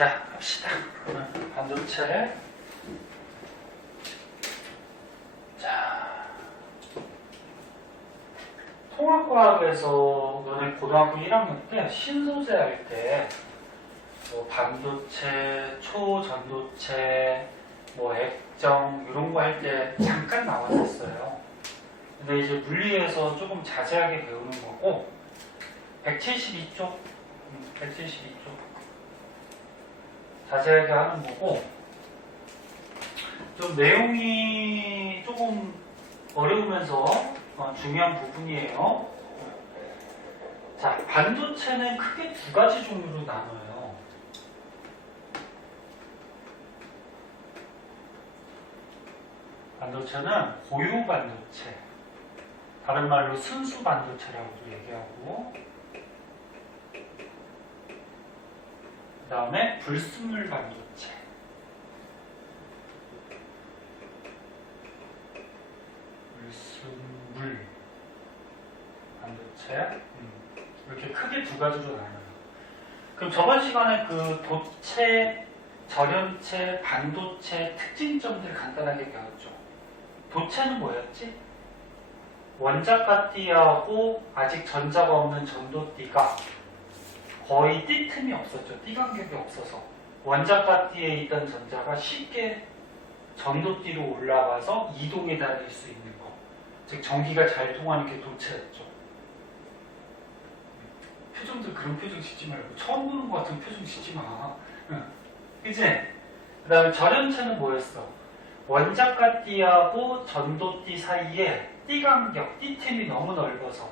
자, 합시다. 그러면 반도체. 자, 통합과학에서 너네 고등학교 1학년 때 신소재 할 때 뭐 반도체, 초전도체, 뭐 액정 이런 거 할 때 잠깐 나왔었어요. 근데 이제 물리에서 조금 자세하게 배우는 거고 172쪽 자세하게 하는 거고 좀 내용이 조금 어려우면서 중요한 부분이에요. 자, 반도체는 크게 두 가지 종류로 나눠요. 반도체는 고유 반도체, 다른 말로 순수 반도체라고도 얘기하고, 그 다음에 불순물 반도체. 불순물 반도체. 이렇게 크게 두 가지로 나눠요. 그럼 저번 시간에 그 도체, 절연체, 반도체 특징점들 간단하게 배웠죠. 도체는 뭐였지? 원자가띠하고 아직 전자가 없는 전도띠가 거의 띠틈이 없었죠. 띠간격이 없어서 원자가띠에 있던 전자가 쉽게 전도띠로 올라가서 이동에 다닐 수 있는 거, 즉 전기가 잘 통하는 게 도체였죠. 표정들 그런 표정 짓지 말고 처음 보는 것 같은 표정 짓지 마. 그치? 그 다음에 절연체는 뭐였어? 원자가띠하고 전도띠 사이에 띠간격, 띠틈이 너무 넓어서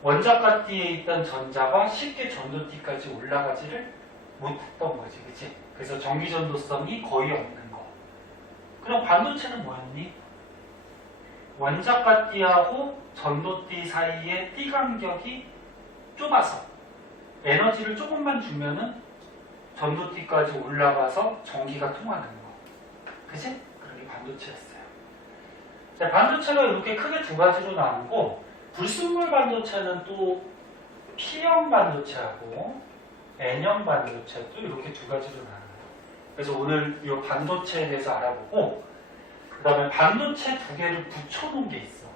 원자가띠에 있던 전자가 쉽게 전도띠까지 올라가지를 못했던 거지, 그치? 그래서 전기전도성이 거의 없는 거. 그럼 반도체는 뭐였니? 원자가띠하고 전도띠 사이에 띠간격이 좁아서 에너지를 조금만 주면은 전도띠까지 올라가서 전기가 통하는 거. 그치? 그게 반도체였어요. 자, 반도체가 이렇게 크게 두 가지로 나누고, 불순물 반도체는 또 P형 반도체하고 N형 반도체 또 이렇게 두 가지로 나눠요. 그래서 오늘 이 반도체에 대해서 알아보고, 그 다음에 반도체 두 개를 붙여놓은 게 있어.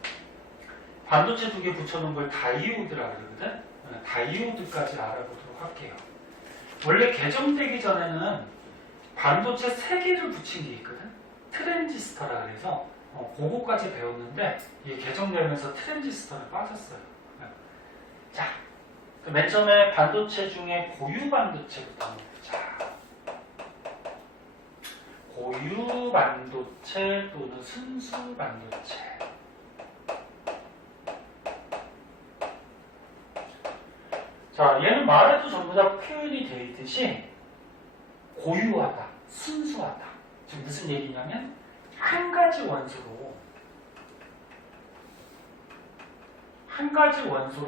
반도체 두 개 붙여놓은 걸 다이오드라 그러거든? 다이오드까지 알아보도록 할게요. 원래 개정되기 전에는 반도체 세 개를 붙인 게 있거든? 트랜지스터라 그래서 그거까지 배웠는데 이게 개정되면서 트랜지스터를 빠졌어요. 자, 맨 처음에 반도체 중에 고유 반도체부터 한번 보자. 고유 반도체 또는 순수 반도체. 자, 얘는 말에도 전부 다 표현이 되어 있듯이 고유하다, 순수하다. 지금 무슨 얘기냐면 한 가지 원소로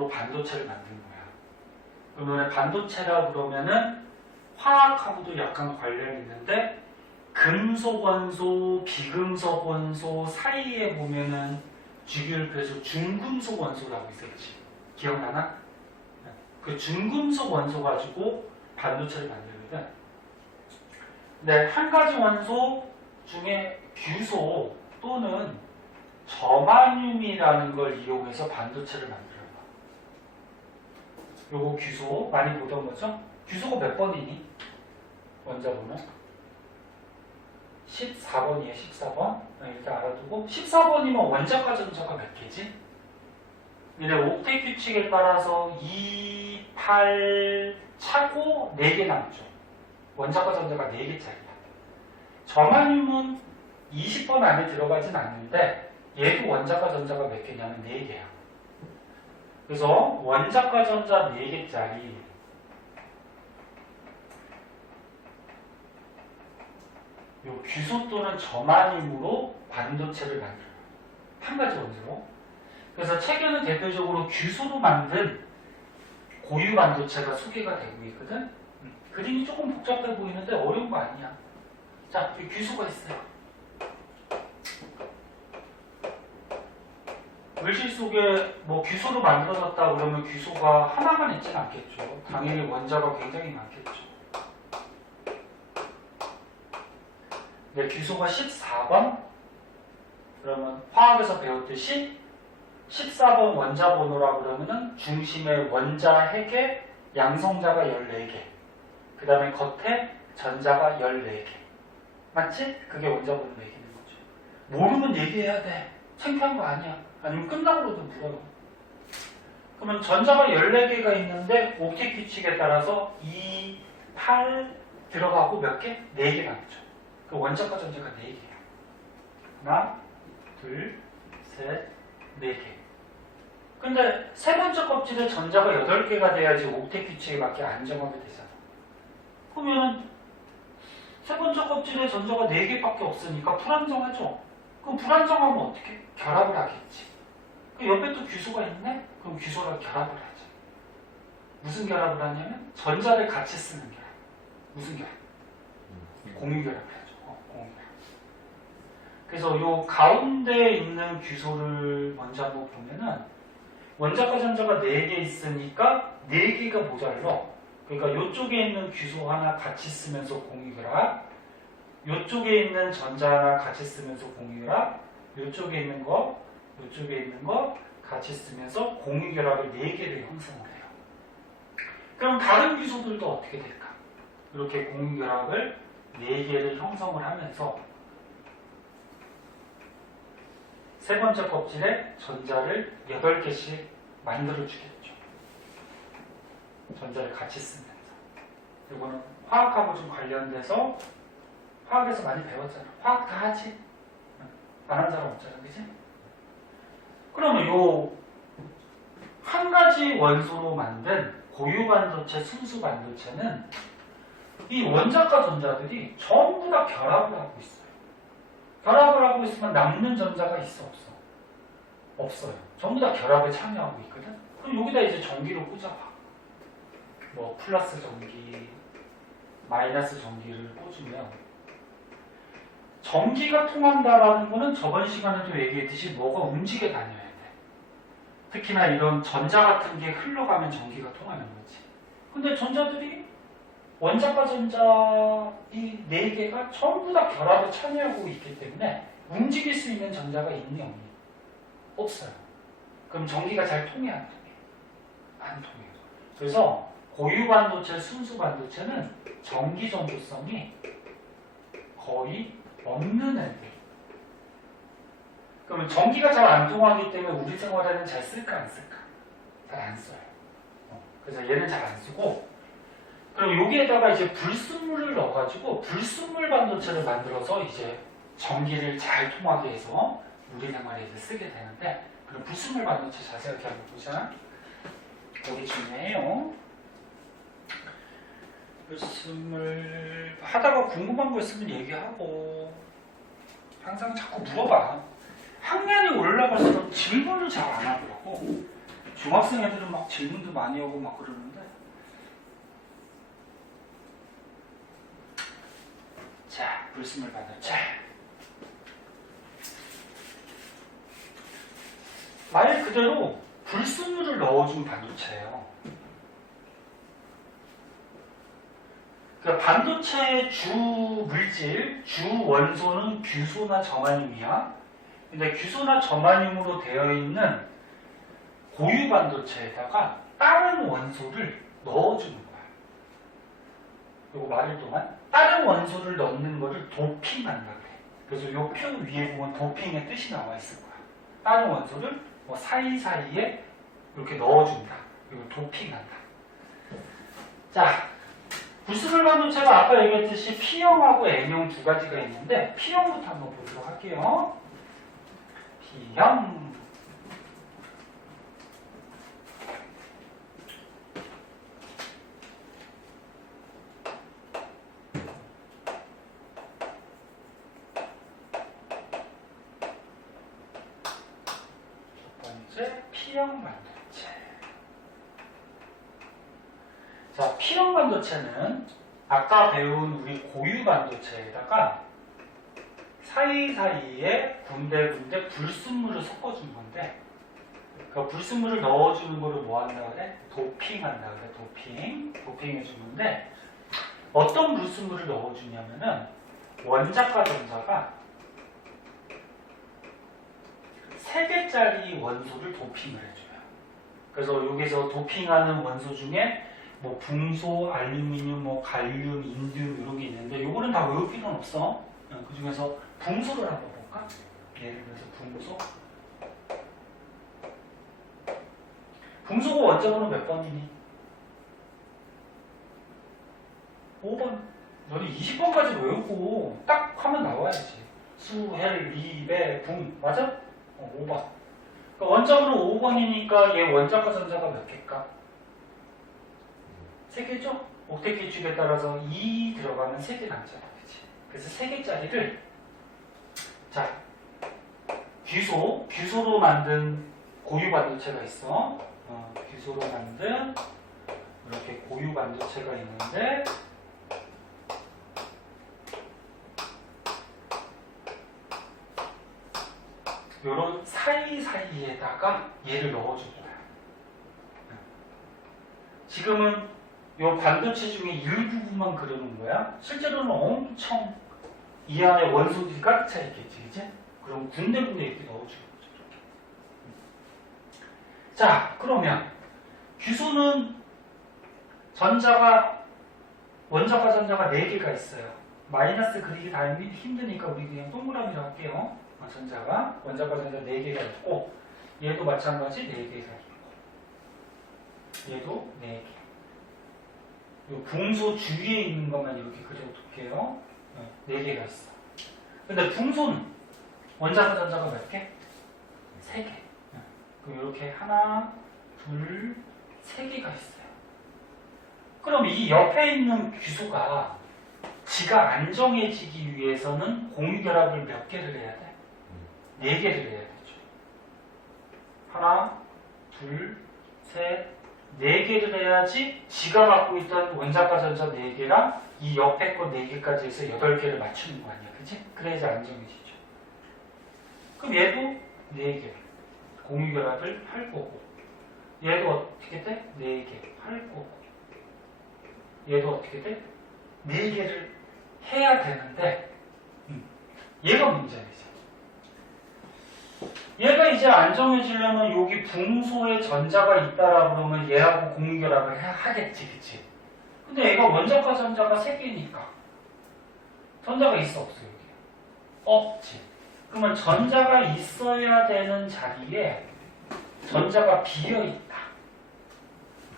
반도체를 만든 거야. 그러면 반도체라 그러면은 화학하고도 약간 관련이 있는데 금속 원소, 비금속 원소 사이에 보면은 주기율표에서 중금속 원소라고 있었지. 기억나나? 그 중금속 원소 가지고 반도체를 만들거든. 근데 한 가지 원소 중에 규소 또는 저마늄이라는 걸 이용해서 반도체를 만들어요. 요거 규소 많이 보던 거죠? 규소가 몇 번이니? 원자번호 14번이에요. 14번 일단 알아두고 14번이면 원자가 전자가 몇 개지? 근데 옥텟 규칙에 따라서 2, 8 차고 4개 남죠. 원자가 전자가 4개짜리야. 저마늄은 20번 안에 들어가진 않는데 얘도 원자가 전자가 몇 개냐면 4개야. 그래서 원자가 전자 4개짜리 요 규소 또는 저마늄으로 반도체를 만들어요. 한 가지 원소로. 그래서 책에는 대표적으로 규소로 만든 고유 반도체가 소개가 되고 있거든. 그림이 조금 복잡해 보이는데 어려운 거 아니야. 자, 여기 규소가 있어요. 물질 속에 뭐 규소로 만들어졌다 그러면 규소가 하나만 있진 않겠죠. 당연히 원자가 굉장히 많겠죠. 근데 규소가 14번. 그러면 화학에서 배웠듯이 14번 원자 번호라 그러면은 중심에 원자 핵에 양성자가 14개. 그 다음에 겉에 전자가 14개. 맞지? 그게 원자 번호 얘기는 거죠. 모르면 얘기해야 돼. 창피한 거 아니야. 아니면 끝나고도 물어요. 그러면 전자가 14개가 있는데 옥텟 규칙에 따라서 2, 8 들어가고 몇 개? 4개 나오죠. 그 원자과 전자가 4개야. 하나, 둘, 셋, 4개. 근데 세 번째 껍질에 전자가 8개가 돼야지 옥텟 규칙에 맞게 안정하게 되잖아. 그러면 세 번째 껍질에 전자가 4개밖에 없으니까 불안정하죠? 그럼 불안정하면 어떻게? 결합을 하겠지. 그 옆에 또 규소가 있네? 그럼 규소랑 결합을 하죠. 무슨 결합을 하냐면 전자를 같이 쓰는 결합. 무슨 결합? 공유결합을 하죠. 공유결합. 그래서 요 가운데 있는 규소를 먼저 한번 보면은 원자과 전자가 4개 있으니까 4개가 모자라. 그러니까 요쪽에 있는 규소 하나 같이 쓰면서 공유결합, 요쪽에 있는 전자 하나 같이 쓰면서 공유결합, 요쪽에 있는 거 같이 쓰면서 공유결합의 4개를 형성을 해요. 그럼 다른 규소들도 어떻게 될까? 이렇게 공유결합을 4개를 형성을 하면서 세 번째 껍질에 전자를 8개씩 만들어주겠죠. 전자를 같이 쓰면서. 이거는 화학하고 좀 관련돼서 화학에서 많이 배웠잖아. 화학 다 하지? 안 한 사람 없잖아. 그치? 그러면 요 한 가지 원소로 만든 고유 반도체, 순수 반도체는 이 원자과 전자들이 전부 다 결합을 하고 있어요. 결합을 하고 있으면 남는 전자가 있어, 없어? 없어요. 전부 다 결합에 참여하고 있거든? 그럼 여기다 이제 전기를 꽂아봐. 뭐 플러스 전기, 마이너스 전기를 꽂으면 전기가 통한다라는 거는 저번 시간에도 얘기했듯이 뭐가 움직여 다녀야 돼. 특히나 이런 전자 같은 게 흘러가면 전기가 통하는 거지. 근데 전자들이 원자과 전자 이 4개가 전부 다 결합에 참여하고 있기 때문에 움직일 수 있는 전자가 있니 없니? 없어요. 그럼 전기가 잘 통해 안 통해? 안 통해요. 그래서 고유 반도체, 순수 반도체는 전기 전도성이 거의 없는 애들. 그러면 전기가 잘 안 통하기 때문에 우리 생활에는 잘 쓸까 안 쓸까? 잘 안 써요. 그래서 얘는 잘 안 쓰고, 그럼 여기에다가 이제 불순물을 넣어가지고 불순물 반도체를 만들어서 이제 전기를 잘 통하게 해서 우리 생활에 이제 쓰게 되는데, 그럼 불순물 반도체 자세하게 한번 보자. 여기 중요해요. 불순물 하다가 궁금한 거 있으면 얘기하고 항상 자꾸 물어봐. 학년이 올라갈수록 질문을 잘 안 하더라고. 중학생 애들은 막 질문도 많이 하고 막 그러는데. 자, 불순물 반도체. 말 그대로 불순물을 넣어준 반도체예요. 그러니까 반도체의 주 물질, 주 원소는 규소나 저마늄이야. 근데 규소나 저마늄으로 되어 있는 고유 반도체에다가 다른 원소를 넣어주는 거야. 이거 말일 동안 다른 원소를 넣는 거를 도핑한다 그래. 그래서 요 표 위에 보면 도핑의 뜻이 나와 있을 거야. 다른 원소를 뭐 사이사이에 이렇게 넣어준다. 이거 도핑한다. 자, 불순물 반도체가 아까 얘기했듯이 P형하고 N형 두 가지가 있는데 P형부터 한번 보도록 할게요. P형. 첫 번째 P형 반도체. 자, P형 반도체는 아까 배운 우리 고유 반도체에다가 사이사이에 군데군데 불순물을 섞어준 건데, 그 불순물을 넣어주는 거를 뭐 한다 그래? 도핑한다 그래. 도핑해주는 건데, 어떤 불순물을 넣어주냐면은 원자과 전자가 3개짜리 원소를 도핑을 해줘요. 그래서 여기서 도핑하는 원소 중에 뭐 붕소, 알루미늄, 뭐 갈륨, 인듐 이런 게 있는데 요거는 다 외울 필요는 없어. 그 중에서 붕소를 한번 볼까? 예를 들어서 붕소. 붕소가 원자번호 몇 번이니? 5번. 너는 20번까지 외우고 딱 하면 나와야지. 수, 헬, 리, 배, 붕. 맞아? 5번. 그러니까 원자번호 5번이니까 얘 원자과 전자가 몇 개일까? 3개죠? 옥텟 기축에 따라서 2 들어가면 3개 남잖아. 그치? 그래서 3개짜리를 자, 규소로 만든 고유 반도체가 있어. 규소로 만든 이렇게 고유 반도체가 있는데 요런 사이사이에다가 얘를 넣어준 거야. 지금은 요 반도체 중에 일부분만 그려놓은 거야. 실제로는 엄청 이 안에 원소들이 가득 차 있겠지, 그치? 그럼 군데군데 이렇게 넣어주는 거죠. 자, 그러면 규소는 원자과 전자가 4개가 있어요. 마이너스 그리기 다 힘드니까 우리 그냥 동그라미로 할게요. 원자과 전자 4개가 있고, 얘도 마찬가지 4개가 있고, 얘도 4개. 요 붕소 주위에 있는 것만 이렇게 그려둘게요. 4개가 있어. 근데 붕소는 원자과 전자가 몇 개? 3개. 그럼 이렇게 하나, 둘, 3개가 있어요. 그럼 이 옆에 있는 규소가 지가 안정해지기 위해서는 공유결합을 몇 개를 해야 돼? 4개를 해야 되죠. 하나, 둘, 셋, 4개를 해야지 지가 갖고 있던 원자과 전자 4개랑 이 옆에 거 4개까지 해서 8개를 맞추는 거 아니야. 그치? 그래야지 안정해지죠. 그럼 얘도 4개 공유결합을 할 거고, 얘도 어떻게 돼? 4개 할 거고, 얘도 어떻게 돼? 4개를 해야 되는데 얘가 문제이죠. 얘가 이제 안정해지려면 여기 붕소에 전자가 있다라 그러면 얘하고 공유결합을 하겠지, 그치? 근데 얘가 원자과 전자가 3개니까 전자가 있어, 없어? 여기 없지. 그러면 전자가 있어야 되는 자리에 전자가 비어있다.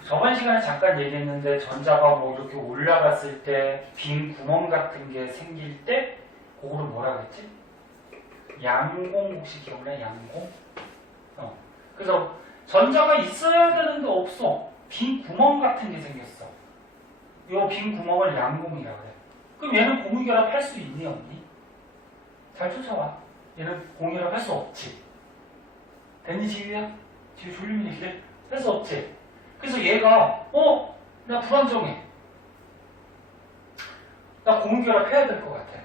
저번 시간에 잠깐 얘기했는데 전자가 뭐 이렇게 올라갔을 때 빈 구멍 같은 게 생길 때 그거를 뭐라 그랬지? 양공. 혹시 기억나? 양공? 그래서 전자가 있어야 되는데 없어. 빈 구멍 같은 게 생겼어. 이 빈 구멍을 양공이라고 그래. 그럼 얘는 공유결합 할 수 있니 없니? 잘 쫓아와. 얘는 공유결합 할 수 없지. 됐니 지우야? 지우 졸리면 얘기해. 할 수 없지. 그래서 얘가 나 불안정해. 나 공유결합 해야 될 것 같아.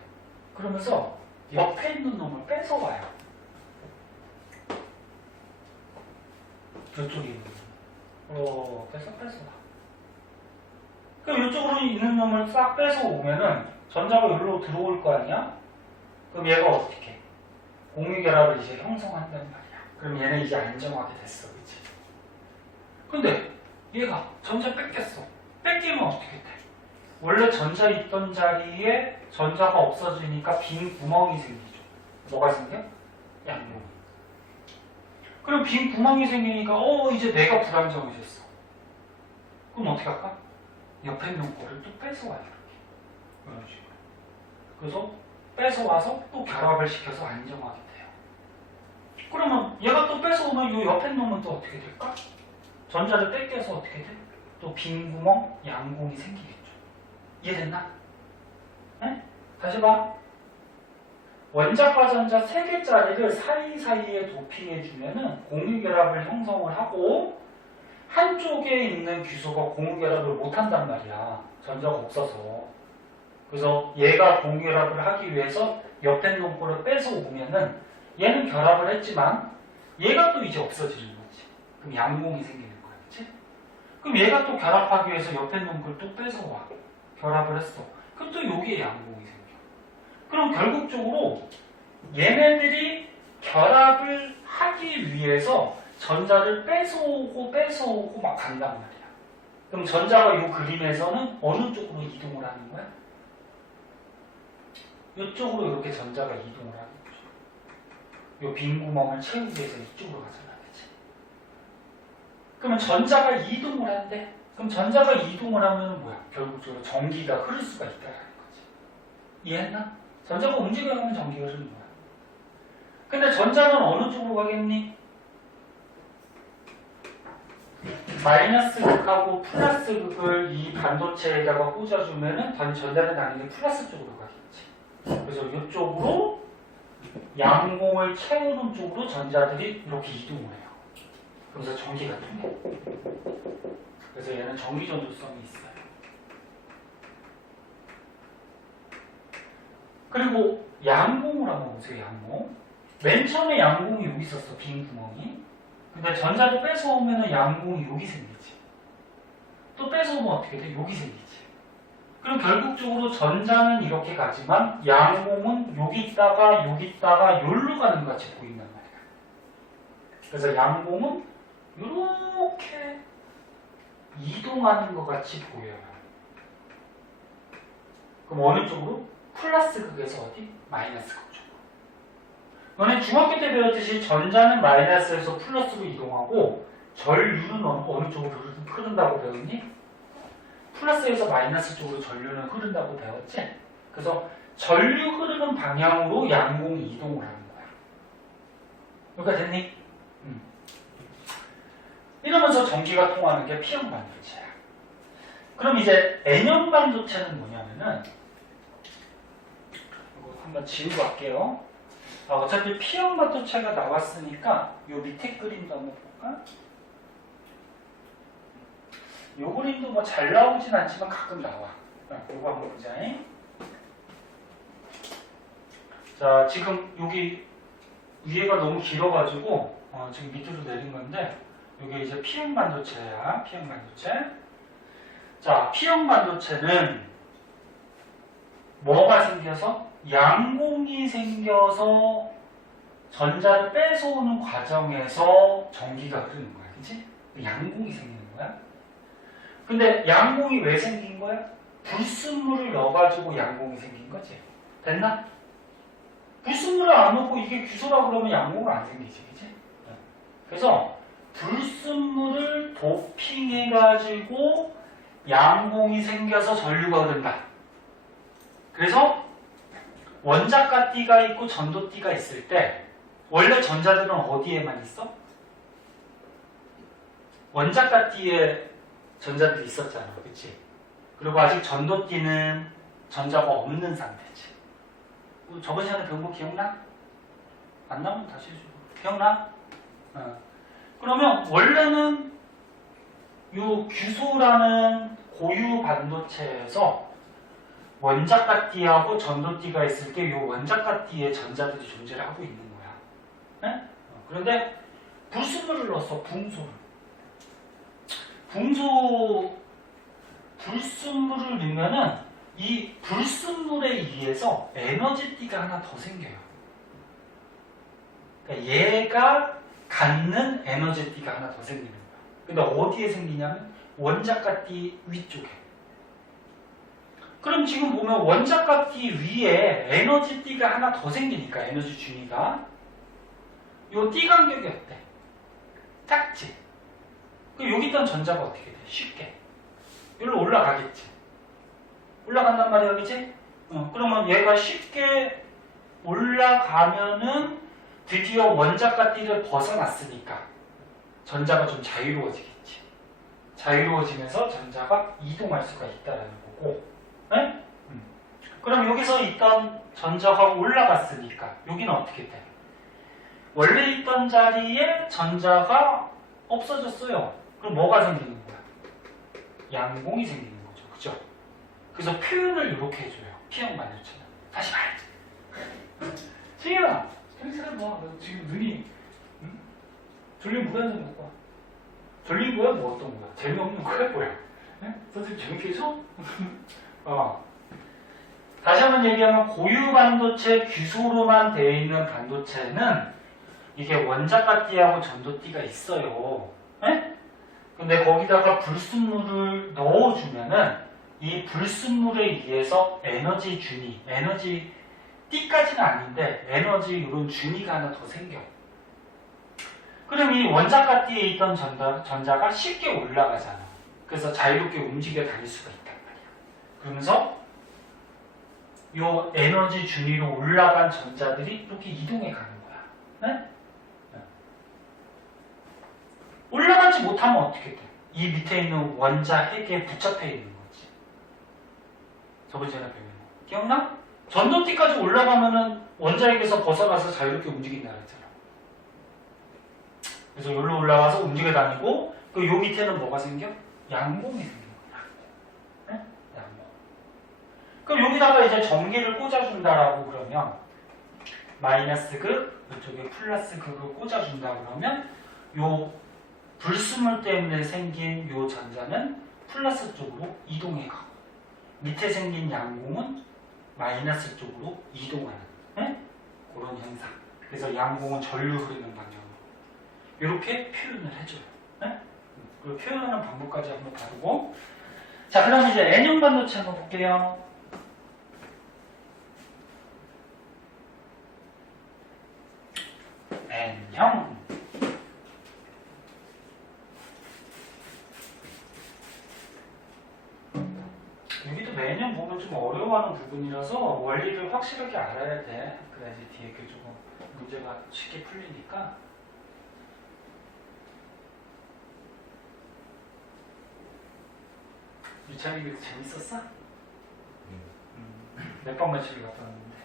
그러면서 옆에 있는 놈을 뺏어와요. 저쪽에 있는 놈. 뺏어와. 그럼 이쪽으로 있는 놈을 싹 뺏어오면은 전자가 여기로 들어올 거 아니야? 그럼 얘가 어떻게 해? 공유결합을 이제 형성한단 말이야. 그럼 얘는 이제 안정하게 됐어. 그치? 근데 얘가 전자 뺏겼어. 뺏기면 어떻게 돼? 원래 전자 있던 자리에 전자가 없어지니까 빈 구멍이 생기죠. 뭐가 생겨? 양봉. 그럼 빈 구멍이 생기니까 이제 내가 불안정해졌어. 그럼 어떻게 할까? 옆에 있는 거를 또 뺏어와요. 이런 식으로. 그래서 뺏어와서 또 결합을 시켜서 안정하게 돼요. 그러면 얘가 또 뺏어오면 이 옆에 놈은 또 어떻게 될까? 전자를 뺏겨서 어떻게 돼? 또 빈 구멍, 양공이 생기겠죠. 이해됐나? 네? 다시 봐. 원자과 전자 3개짜리를 사이사이에 도핑해주면은 공유결합을 형성을 하고 한쪽에 있는 규소가 공유결합을 못한단 말이야. 전자가 없어서. 그래서 얘가 공유결합을 하기 위해서 옆에 놈 거를 뺏어오면은 얘는 결합을 했지만 얘가 또 이제 없어지는 거지. 그럼 양공이 생기는 거야. 그치? 그럼 얘가 또 결합하기 위해서 옆에 놈 걸 또 뺏어와. 결합을 했어. 그럼 또 여기에 양공이 생겨. 그럼 결국적으로 얘네들이 결합을 하기 위해서 전자를 뺏어오고 막 간단 말이야. 그럼 전자가 이 그림에서는 어느 쪽으로 이동을 하는 거야? 이쪽으로 이렇게 전자가 이동을 하는 거죠. 이 빈 구멍을 채우기 위해서 이쪽으로 가잖아. 그치? 그러면 전자가 이동을 한대. 그럼 전자가 이동을 하면 뭐야? 결국적으로 전기가 흐를 수가 있다는 거지. 이해했나? 전자가 움직여가면 전기가 흐르는 거야. 근데 전자는 어느 쪽으로 가겠니? 마이너스 극하고 플러스 극을 이 반도체에다가 꽂아주면은 전자는 당연히 플러스 쪽으로 가겠지. 그래서 이쪽으로 양공을 채우는 쪽으로 전자들이 이렇게 이동을 해요. 그래서 전기가 통해. 그래서 얘는 전기 전도성이 있어요. 그리고 양공을 한번 보세요. 양공. 맨 처음에 양공이 여기 있었어. 빈 구멍이. 근데 전자를 뺏어오면 양공이 여기 생기지. 또 뺏어오면 어떻게 돼? 여기 생기지. 그럼 결국적으로 전자는 이렇게 가지만 양공은 여기 있다가 여기로 가는 것 같이 보인단 말이야. 그래서 양공은 이렇게 이동하는 것 같이 보여요. 그럼 어느 쪽으로? 플러스 극에서 어디? 마이너스 극 쪽으로. 너네 중학교 때 배웠듯이 전자는 마이너스에서 플러스로 이동하고 전류는 어느 쪽으로 흐른다고 배웠니? 플러스에서 마이너스 쪽으로 전류는 흐른다고 배웠지? 그래서 전류 흐르는 방향으로 양공이 이동을 하는 거야. 여기가 됐니? 이러면서 전기가 통하는 게 P형 반도체야. 그럼 이제 N형 반도체는 뭐냐면은 이거 한번 지우고 갈게요. 어차피 P형 반도체가 나왔으니까 요 밑에 그림도 한번 볼까? 요 그림도 뭐 잘 나오진 않지만 가끔 나와. 요거 한번 보자. 자, 지금 여기 위에가 너무 길어가지고 지금 밑으로 내린 건데 이게 이제 P형 반도체야. P형 반도체. 자, P형 반도체는 뭐가 생겨서? 양공이 생겨서 전자를 뺏어오는 과정에서 전기가 흐르는 거야. 그치? 양공이 생기는 거야. 근데 양공이 왜 생긴 거야? 불순물을 넣어가지고 양공이 생긴 거지. 됐나? 불순물을 안 넣고 이게 규소라고 그러면 양공은 안 생기지. 그치? 그래서 불순물을 도핑해가지고 양공이 생겨서 전류가 흐른다. 그래서 원자가 띠가 있고 전도 띠가 있을 때 원래 전자들은 어디에만 있어? 원자가 띠에 전자들이 있었잖아. 그치? 그리고 아직 전도 띠는 전자가 없는 상태지. 저번 시간에 배운 거 기억나? 안 나오면 다시 해줘. 기억나? 그러면 원래는 요 규소라는 고유 반도체에서 원자가띠하고 전도띠가 있을 때 요 원자가띠에 전자들이 존재를 하고 있는 거야. 네? 그런데 불순물을 넣었어. 붕소를. 불순물을 넣으면은 이 불순물에 의해서 에너지띠가 하나 더 생겨요. 그러니까 얘가 갖는 에너지띠가 하나 더 생기는 거야. 근데 어디에 생기냐면 원자가띠 위쪽에. 그럼 지금 보면 원자가띠 위에 에너지띠가 하나 더 생기니까 에너지 준위가 요 띠 간격이 어때? 작지? 여기 있던 전자가 어떻게 돼? 쉽게 여기로 올라가겠지. 올라간단 말이야, 그치? 그러면 얘가 쉽게 올라가면은 드디어 원자가띠를 벗어났으니까 전자가 좀 자유로워지겠지. 자유로워지면서 전자가 이동할 수가 있다는 거고. 네? 그럼 여기서 있던 전자가 올라갔으니까 여기는 어떻게 돼? 원래 있던 자리에 전자가 없어졌어요. 그럼 뭐가 생기는 거야? 양공이 생기는 거죠. 그죠? 그래서 표현을 이렇게 해줘요. P형 반도체는. 다시 말해줘. 지혜야, 생각해봐. 너 지금 눈이 졸린 뭐야? 좀 갖고 와. 졸린 거야? 뭐 어떤 거야? 재미없는 거야? 뭐야? 네? 선생님 재밌게 해줘? 다시 한번 얘기하면 고유 반도체 규소로만 되어 있는 반도체는 이게 원자가띠하고 전도띠가 있어요. 에? 근데 거기다가 불순물을 넣어주면은 이 불순물에 의해서 에너지 준위, 에너지 띠까지는 아닌데 에너지 이런 준위가 하나 더 생겨. 그럼 이 원자가띠에 있던 전자가 쉽게 올라가잖아. 그래서 자유롭게 움직여 다닐 수가 있단 말이야. 그러면서 요 에너지 준위로 올라간 전자들이 이렇게 이동해 가는 거야. 네? 올라가지 못하면 어떻게 돼? 이 밑에 있는 원자 핵에 붙잡혀 있는 거지. 저번 전에 배운 거. 기억나? 전도띠까지 올라가면은 원자핵에서 벗어나서 자유롭게 움직인다 그랬잖아. 그래서 여기로 올라가서 움직여 다니고 그 요 밑에는 뭐가 생겨? 양봉이 생겨. 네? 양봉. 그럼 여기다가 이제 전기를 꽂아준다라고 그러면 마이너스 극, 이쪽에 플러스 극을 꽂아준다 그러면 요 불순물 때문에 생긴 요 전자는 플러스 쪽으로 이동해 가고 밑에 생긴 양공은 마이너스 쪽으로 이동하는 네? 그런 현상. 그래서 양공은 전류 흐르는 방향으로 이렇게 표현을 해줘요. 네? 그 표현하는 방법까지 한번 다루고 자 그럼 이제 N형 반도체 한번 볼게요. N형 여기도 매년 보면 좀 어려워하는 부분이라서 원리를 확실하게 알아야 돼. 그래야지 뒤에 그 조금 문제가 쉽게 풀리니까. 유찬이 그래도 재밌었어? 몇 번 며칠 갔다 왔는데?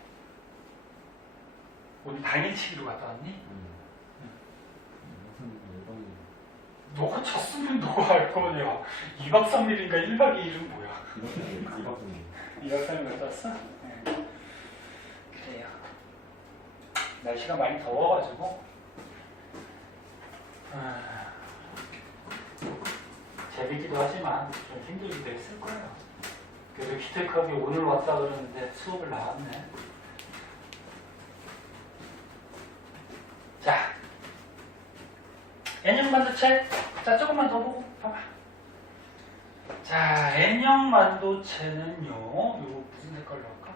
오늘 당일치기로 갔다 왔니? 너가 쳤으면 너가 할 거냐. 2박 3일인가 1박 2일은 뭐야? 2박 3일 갔다 왔어? 네. 그래요. 날씨가 많이 더워가지고 재밌기도 하지만 좀 힘들기도 했을 거예요. 그래도 기특하게 오늘 왔다 그러는데 수업을 나왔네. 자, N형 반도체. 자, 조금만 더 보고 봐봐. 자, N형 반도체는요. 이거 무슨 색깔로 할까?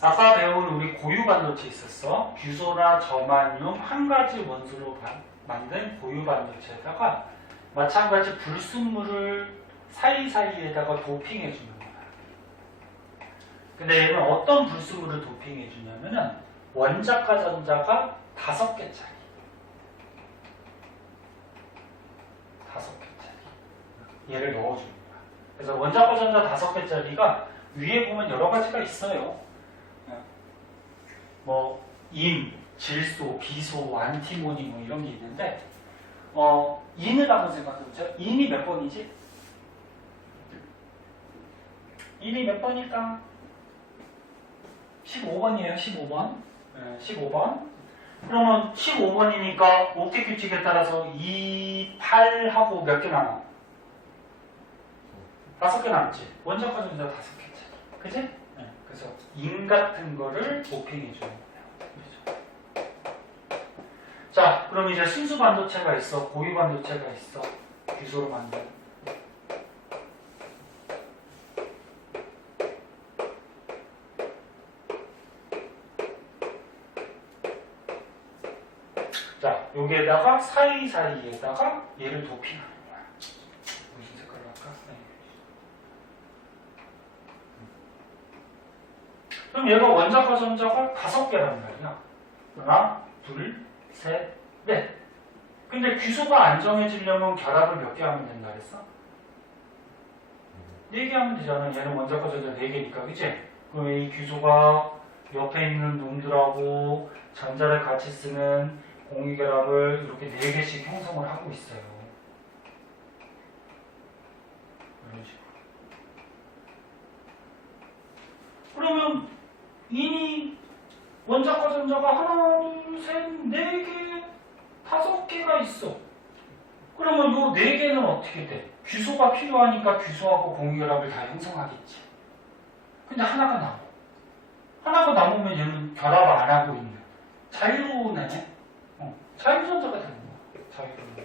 아까 배운 우리 고유 반도체 있었어. 규소나 저마늄 한 가지 원소로 만든 고유 반도체에다가 마찬가지 불순물을 사이사이에다가 도핑해 주는 거야. 근데 얘는 어떤 불순물을 도핑해 주냐면은 원자과 전자가 5개짜리. 5개짜리. 얘를 넣어주는 거야. 그래서 원자과 전자 5개짜리가 위에 보면 여러 가지가 있어요. 뭐 임, 질소, 비소, 안티모니 뭐 이런 게 있는데 인을 한번 생각해보자. 인이 몇 번이지? 인이 몇 번일까? 15번이에요. 15번. 네, 15번. 그러면 15번이니까 옥텟 규칙에 따라서 2, 8하고 몇 개 남아? 5개 남지. 원자과 전자 5개짜리. 그치? 네. 그래서 인 같은 거를 도핑해 주는 거예요. 자, 그럼 이제 순수 반도체가 있어. 고유 반도체가 있어. 규소로 만든. 자, 여기에다가 사이사이에다가 얘를 도핑하는 거야. 무슨 색깔로 할까? 네. 그럼 얘가 원자과 전자가 5개란 말이야. 하나, 둘, 셋, 넷. 근데 규소가 안 정해지려면 결합을 몇 개 하면 된다 그랬어? 4개 하면 되잖아. 얘는 원자과 전자 4개니까, 그치? 그럼 이 규소가 옆에 있는 놈들하고 전자를 같이 쓰는 공유결합을 이렇게 4개씩 형성을 하고 있어요. 이런 식으로. 그러면 인이 원자과 전자가 하나, 둘, 셋, 4개, 5개가 있어. 그러면 요 4개는 어떻게 돼? 귀소가 필요하니까 귀소하고 공유결합을 다 형성하겠지. 근데 하나가 남아. 하나가 남으면 얘는 결합 안 하고 있는 자유네. 자유전자가 되는 거야. 자유전자.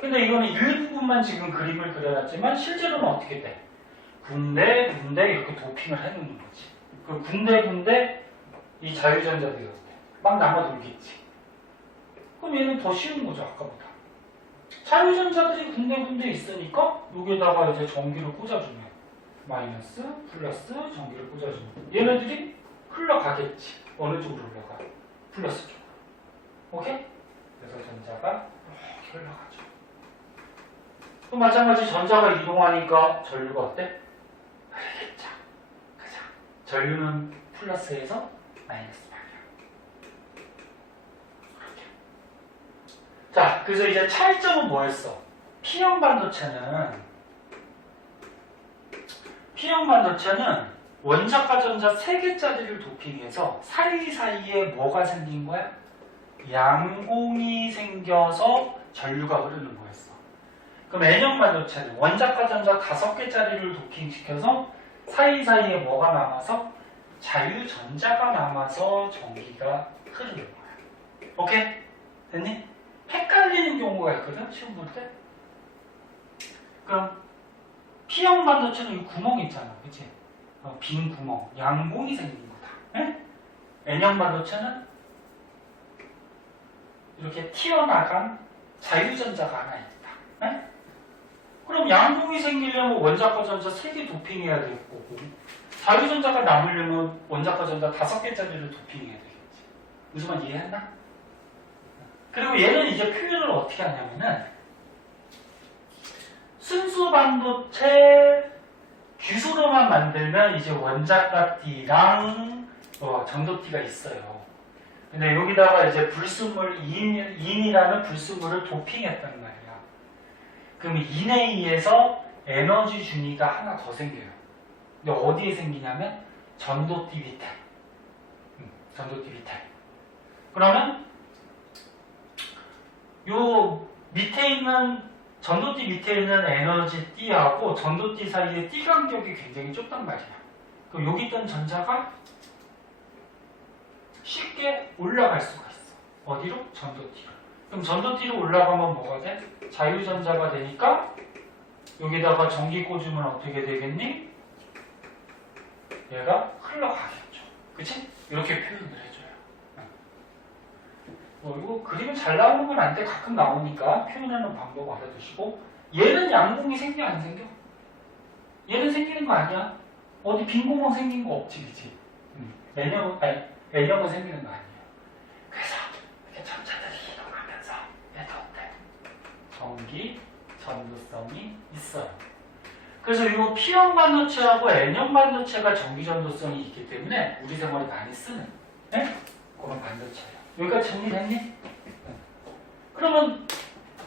근데 이거는 일부분만 지금 그림을 그려놨지만 실제로는 어떻게 돼? 군데 이렇게 도핑을 해놓는 거지. 그 군데 이 자유전자들이 어때? 막 남아돌겠지. 그럼 얘는 더 쉬운 거죠, 아까보다. 자유전자들이 군데 있으니까 여기에다가 이제 전기를 꽂아주면 마이너스, 플러스 전기를 꽂아주면 얘네들이 흘러가겠지. 어느 쪽으로 흘러가? 플러스 쪽으로. 오케이? 그래서 전자가 이렇게 흘러가죠. 또 마찬가지 전자가 이동하니까 전류가 어때? 흐르겠죠. 그죠? 전류는 플러스에서 마이너스 방향. 그렇게. 자, 그래서 이제 차이점은 뭐였어? P형 반도체는 원자과 전자 3개짜리를 도핑해서 사이사이에 뭐가 생긴 거야? 양공이 생겨서 전류가 흐르는 거였어. 그럼 N형 반도체는 원자과 전자 5개짜리를 도핑시켜서 사이사이에 뭐가 남아서? 자유전자가 남아서 전기가 흐르는 거야. 오케이? 됐니? 헷갈리는 경우가 있거든, 시험 볼 때. 그럼 P형 반도체는 이 구멍 있잖아, 그치? 빈 구멍, 양공이 생긴 거다. 에? N형 반도체는 이렇게 튀어나간 자유전자가 하나 있다. 에? 그럼 양공이 생기려면 원자과 전자 3개 도핑해야 될 거고, 자유전자가 남으려면 원자과 전자 5개짜리를 도핑해야 되겠지. 무슨 말 이해했나? 그리고 얘는 이제 표현을 어떻게 하냐면은 순수 반도체 규소로만 만들면 이제 원자과 D랑 전도 D가 있어요. 근데 여기다가 이제 불순물 인이라는 불순물을 도핑했단 말이야. 그럼 인에 의해서 에너지 준위가 하나 더 생겨요. 근데 어디에 생기냐면 전도 D 밑에. 전도 D 밑에. 그러면 요 밑에 있는 전도띠 밑에 있는 에너지 D하고 전도띠 사이의 D 간격이 굉장히 좁단 말이야. 그럼 여기 있던 전자가 쉽게 올라갈 수가 있어. 어디로? 전도띠로. 그럼 전도띠로 올라가면 뭐가 돼? 자유전자가 되니까 여기다가 전기 꽂으면 어떻게 되겠니? 얘가 흘러가겠죠. 그치? 이렇게 표현을 해줘요. 이거 그림은 잘 나오는 건 아닌데 가끔 나오니까 표현하는 방법 알아두시고, 얘는 양공이 생겨 안 생겨? 얘는 생기는 거 아니야? 어디 빈 구멍 생긴 거 없지, 그치? N형은 생기는 거 아니에요. 그래서 이렇게 전자들이 이동하면서 얘도 어때? 전기, 전도성이 있어요. 그래서 이 P형 반도체하고 N형 반도체가 전기 전도성이 있기 때문에 우리 생활에 많이 쓰는 그런 반도체예요. 여기까지 정리됐니? 그러면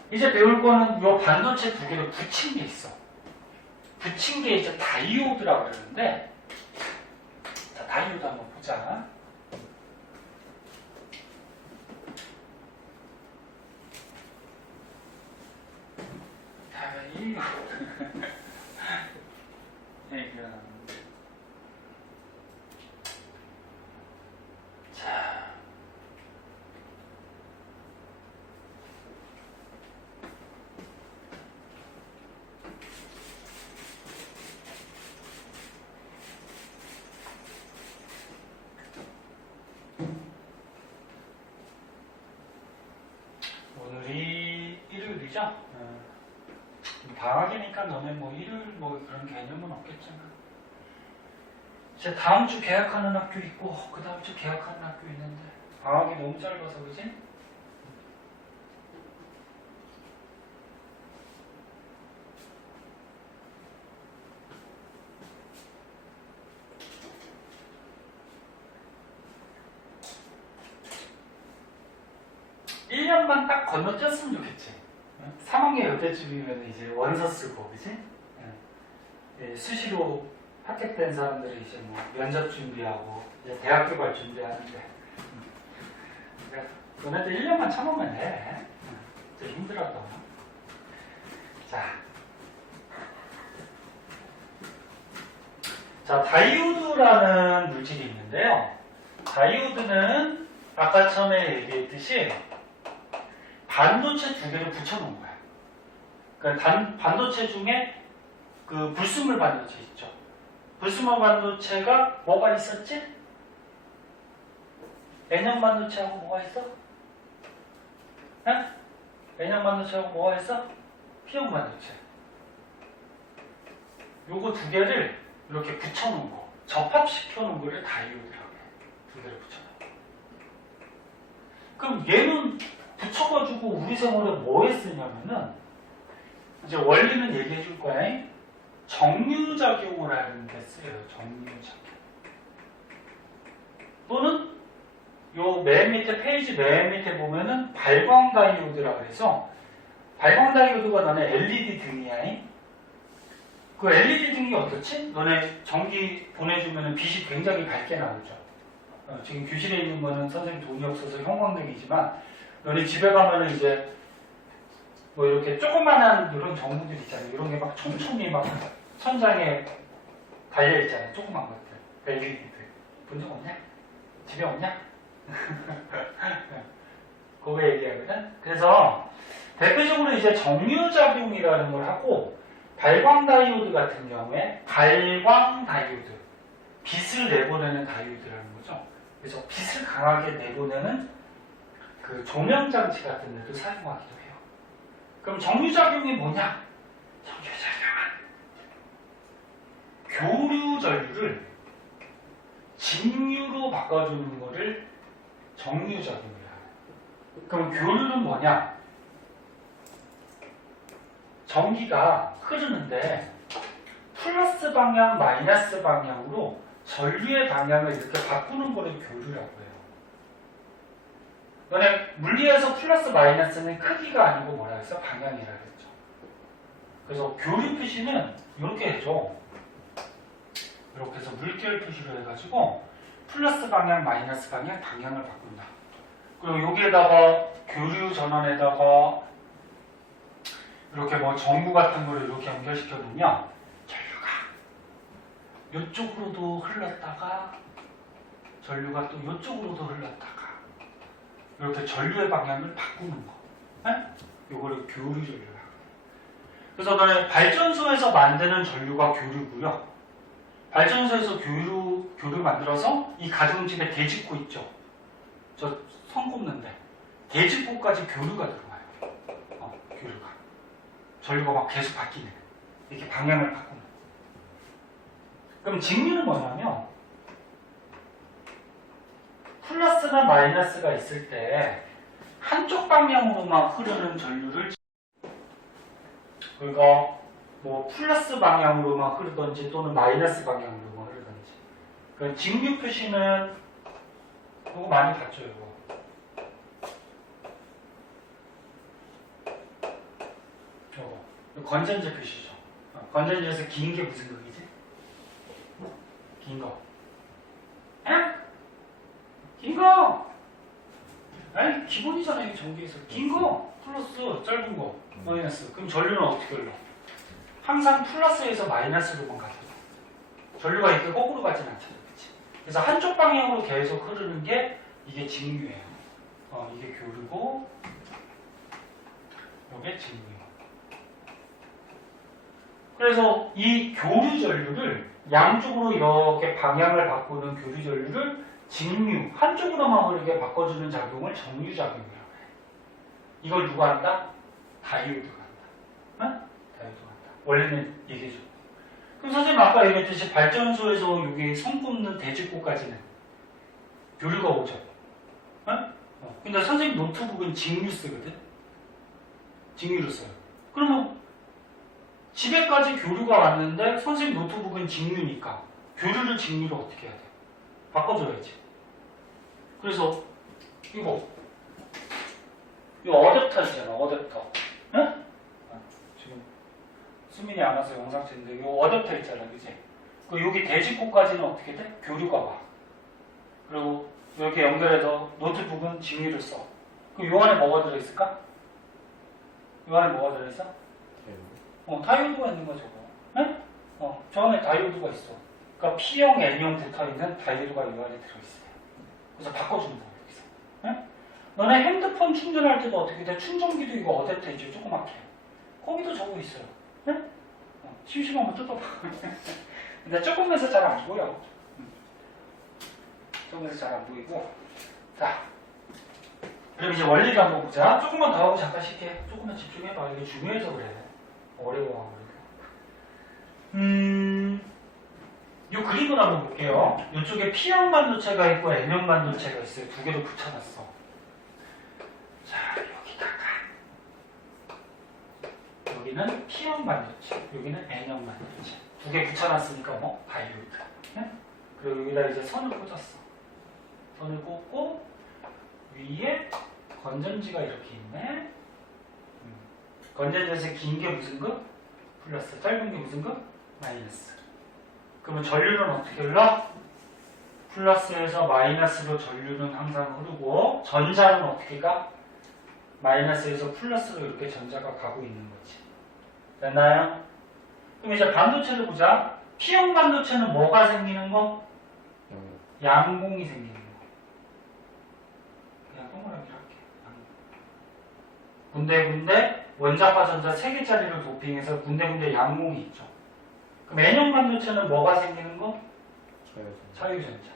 이제 배울 거는 이 반도체 두 개를 붙인 게 있어. 붙인 게 이제 다이오드라고 그러는데, 자, 다이오드 한번 보자. 다이오드. 자. 오늘이 일요일이죠? 방학이니까 너네 뭐 일요일 뭐 그런 개념은 없겠잖아. 이제 다음 주 개학하는 학교 있고 그 다음 주 개학하는 학교 있는데 방학이 너무 짧아서 그지? (1년만) 딱 건너뛰었으면 좋겠지. 3학년 요때쯤이면 이제 원서 쓰고, 그지? 수시로 합격된 사람들이 이제 뭐 면접 준비하고 이제 대학교 갈 준비하는데, 그러니까 너네들 1년만 참으면 돼. 좀 힘들어도. 자, 다이오드라는 물질이 있는데요. 다이오드는 아까 처음에 얘기했듯이 반도체 두 개를 붙여놓은 거야. 그러니까 반도체 중에 그 불순물 반도체 있죠. 불순물 반도체가 뭐가 있었지? N형 반도체하고 뭐가 있어? 응? N형 반도체하고 뭐가 있어? P형 반도체. 요거 두 개를 이렇게 붙여놓은 거, 접합시켜 놓은 거를 다이오드라고 해. 두 개를 붙여놓은 거. 그럼 얘는 붙여가지고 우리 생활에 뭐에 쓰냐면은, 이제 원리는 얘기해 줄 거야. 정류작용을 하는 데 쓰여요. 정류작용. 또는 요 맨 밑에 페이지 맨 밑에 보면은 발광 다이오드라고 해서, 발광 다이오드가 너네 LED 등이야. 그 LED 등이 어떻지? 너네 전기 보내주면 빛이 굉장히 밝게 나오죠. 지금 교실에 있는 거는 선생님 돈이 없어서 형광등이지만, 너네 집에 가면은 이제 뭐 이렇게 조그만한 이런 전구들 있잖아요. 이런 게 막 촘촘히 막 천장에 달려 있잖아요. 조그만 것들. LED들. 본 적 없냐? 집에 없냐? 그거 얘기하거든. 그래서 대표적으로 이제 정류작용이라는 걸 하고, 발광 다이오드 같은 경우에 발광 다이오드, 빛을 내보내는 다이오드라는 거죠. 그래서 빛을 강하게 내보내는 그 조명 장치 같은 데도 사용하기도 해요. 그럼 정류작용이 뭐냐? 정류작용은 교류 전류를 직류로 바꿔주는 거를 정류작용이라 해요. 그럼 교류는 뭐냐? 전기가 흐르는데 플러스 방향, 마이너스 방향으로 전류의 방향을 이렇게 바꾸는 거를 교류라고 해요. 너네 물리에서 플러스 마이너스는 크기가 아니고 뭐라 해서 방향이라 그랬죠. 그래서 교류 표시는 이렇게 해줘. 이렇게 해서 물결 표시로 해가지고 플러스 방향, 마이너스 방향, 방향을 바꾼다. 그리고 여기에다가 교류 전원에다가 이렇게 뭐 전구 같은 거를 이렇게 연결시켜 놓으면 전류가 이쪽으로도 흘렀다가 전류가 또 이쪽으로도 흘렀다가 이렇게 전류의 방향을 바꾸는 거. 요거를 교류 전류라고 해요. 그래서 너네 발전소에서 만드는 전류가 교류고요. 발전소에서 교류 만들어서 이 가정집에 대짓고 있죠. 저 선 꼽는데 대짓고까지 교류가 들어와요. 교류가. 전류가 막 계속 바뀌네. 이렇게 방향을 바꾸는. 그럼 직류는 뭐냐면 플러스나 마이너스가 있을 때 한쪽 방향으로만 흐르는 전류를, 그러니까 뭐 플러스 방향으로만 흐르든지 또는 마이너스 방향으로만 흐르든지. 그 직류 표시는 그거 많이 봤죠, 이거. 건전지 표시죠. 건전지에서 긴 게 무슨 극이지? 긴 거. 에? 긴 거! 아니, 기본이잖아요, 전기에서. 긴 거! 플러스, 짧은 거, 마이너스. 그럼 전류는 어떻게 흘러? 항상 플러스에서 마이너스로만 가죠. 전류가 이렇게 거꾸로 가진 않잖아요. 그치? 그래서 한쪽 방향으로 계속 흐르는 게 이게 직류예요. 이게 교류고, 이게 직류. 그래서 이 교류 전류를 양쪽으로 이렇게 방향을 바꾸는 교류 전류를 직류, 한쪽으로만 흐르게 바꿔주는 작용을 정류작용이라고 해요. 이걸 누가 한다? 다이오드가 한다. 응? 다이오드가 한다. 원래는 얘기해줘. 그럼 선생님 아까 얘기했듯이 발전소에서 여기 선 꼽는 대직구까지는 교류가 오죠. 응? 근데 선생님 노트북은 직류 쓰거든? 직류로 써요. 그러면 집에까지 교류가 왔는데 선생님 노트북은 직류니까 교류를 직류로 어떻게 해야 돼? 바꿔줘야지. 그래서 이거 어댑터 있잖아. 어댑터. 응? 지금 수민이 안 와서 영상 찍는데 이 어댑터 있잖아. 그치? 여기 대직구까지는 어떻게 돼? 교류가 와. 그리고 이렇게 연결해서 노트북은 직류를 써. 그럼 요 안에 뭐가 들어있을까? 요 안에 뭐가 들어있어? 다이오드가 있는 거죠. 네? 저 안에 다이오드가 있어. 그러니까 P형, N형 붙어있는 다이오드가 이 안에 들어있어요. 그래서 바꿔주는 거예요. 여기서. 네? 너네 핸드폰 충전할 때도 어떻게 돼? 충전기도 이거 어댑터 있죠? 조그맣게. 거기도 저거 있어요. 네? 심심하면 뜯어봐. 근데 조금해서 잘 안 보여. 조금해서 잘 안 보이고. 자, 그럼 이제 원리를 한번 보자. 조금만 더 하고 잠깐 쉴게. 조금만 집중해봐. 이게 중요해서 그래. 어려워. 이 그림을 한번 볼게요. 이쪽에 P형 반도체가 있고 N형 반도체가 있어요. 두 개를 붙여놨어. 자, 여기는 P형 반도체, 여기는 N형 반도체. 두 개 붙여놨으니까 다이오드. 네? 그리고 여기다 이제 선을 꽂았어. 선을 꽂고 위에 건전지가 이렇게 있네. 건전지에서 긴 게 무슨 거? 플러스. 짧은 게 무슨 거? 마이너스. 그러면 전류는 어떻게 흘러? 플러스에서 마이너스로 전류는 항상 흐르고 전자는 어떻게 가? 마이너스에서 플러스로 이렇게 전자가 가고 있는 거지. 됐나요? 그럼 이제 반도체를 보자. P형 반도체는 뭐가 생기는 거? 양공이 생기는 거. 그냥 동그라미로 할게. 군데군데 원자과 전자 3개짜리를 도핑해서 군데군데 양공이 있죠. 그럼 N형 반도체는 뭐가 생기는 거? 자유전자.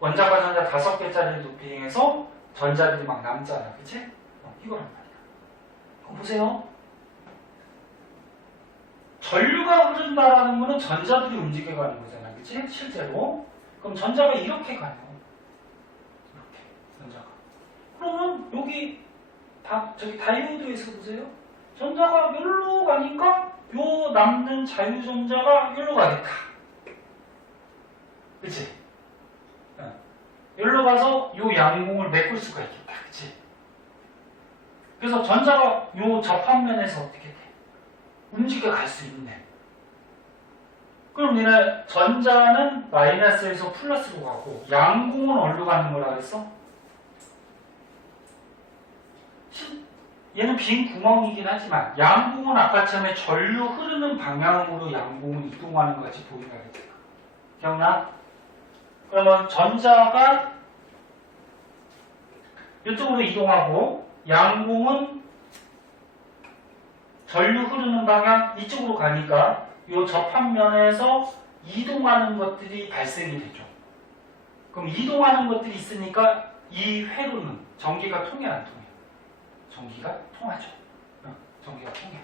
원자과 전자 5개짜리를 도핑해서 전자들이 막 남잖아. 그치? 이거란 말이야. 그럼 보세요. 전류가 흐른다라는 거는 전자들이 움직여가는 거잖아. 그치? 실제로. 그럼 전자가 이렇게 가요. 이렇게. 전자가. 그러면 여기 저기 다이오드에서 보세요. 전자가 여기로 가니까 요 남는 자유전자가 여기로 가겠다. 그치? 여기로 가서 요 양공을 메꿀 수가 있겠다. 그치? 그래서 전자가 요 접합면에서 어떻게 돼? 움직여 갈 수 있네. 그럼 얘네 전자는 마이너스에서 플러스로 가고 양공은 어디로 가는 거라 그랬어? 얘는 빈 구멍이긴 하지만 양공은 아까 처음에 전류 흐르는 방향으로 양공은 이동하는 것이 보인다 그랬어. 기억나? 그러면 전자가 이쪽으로 이동하고 양공은 전류 흐르는 방향 이쪽으로 가니까 이 접합면에서 이동하는 것들이 발생이 되죠. 그럼 이동하는 것들이 있으니까 이 회로는 전기가 통해 안 통해? 전기가 통하죠. 전기가 통해.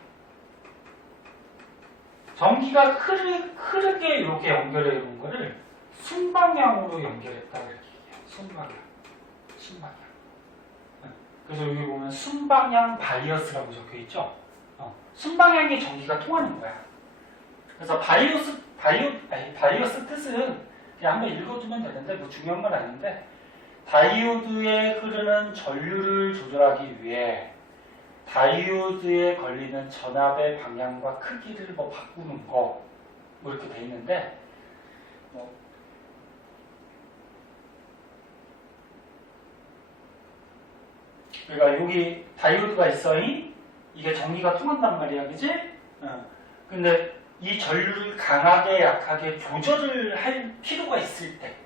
전기가 흐르게 이렇게 연결해 놓은 거를 순방향으로 연결했다 이렇게 얘기해요. 순방향. 그래서 여기 보면 순방향 바이어스라고 적혀 있죠. 순방향의 전기가 통하는 거야. 그래서 바이어스 뜻은 그냥 한번 읽어두면 되는데 뭐 중요한 건 아닌데 다이오드에 흐르는 전류를 조절하기 위해 다이오드에 걸리는 전압의 방향과 크기를 바꾸는 거 뭐 이렇게 돼 있는데 그러니까 여기 다이오드가 있어. 이게 전기가 통한단 말이야. 그지? 근데 이 전류를 강하게 약하게 조절을 할 필요가 있을 때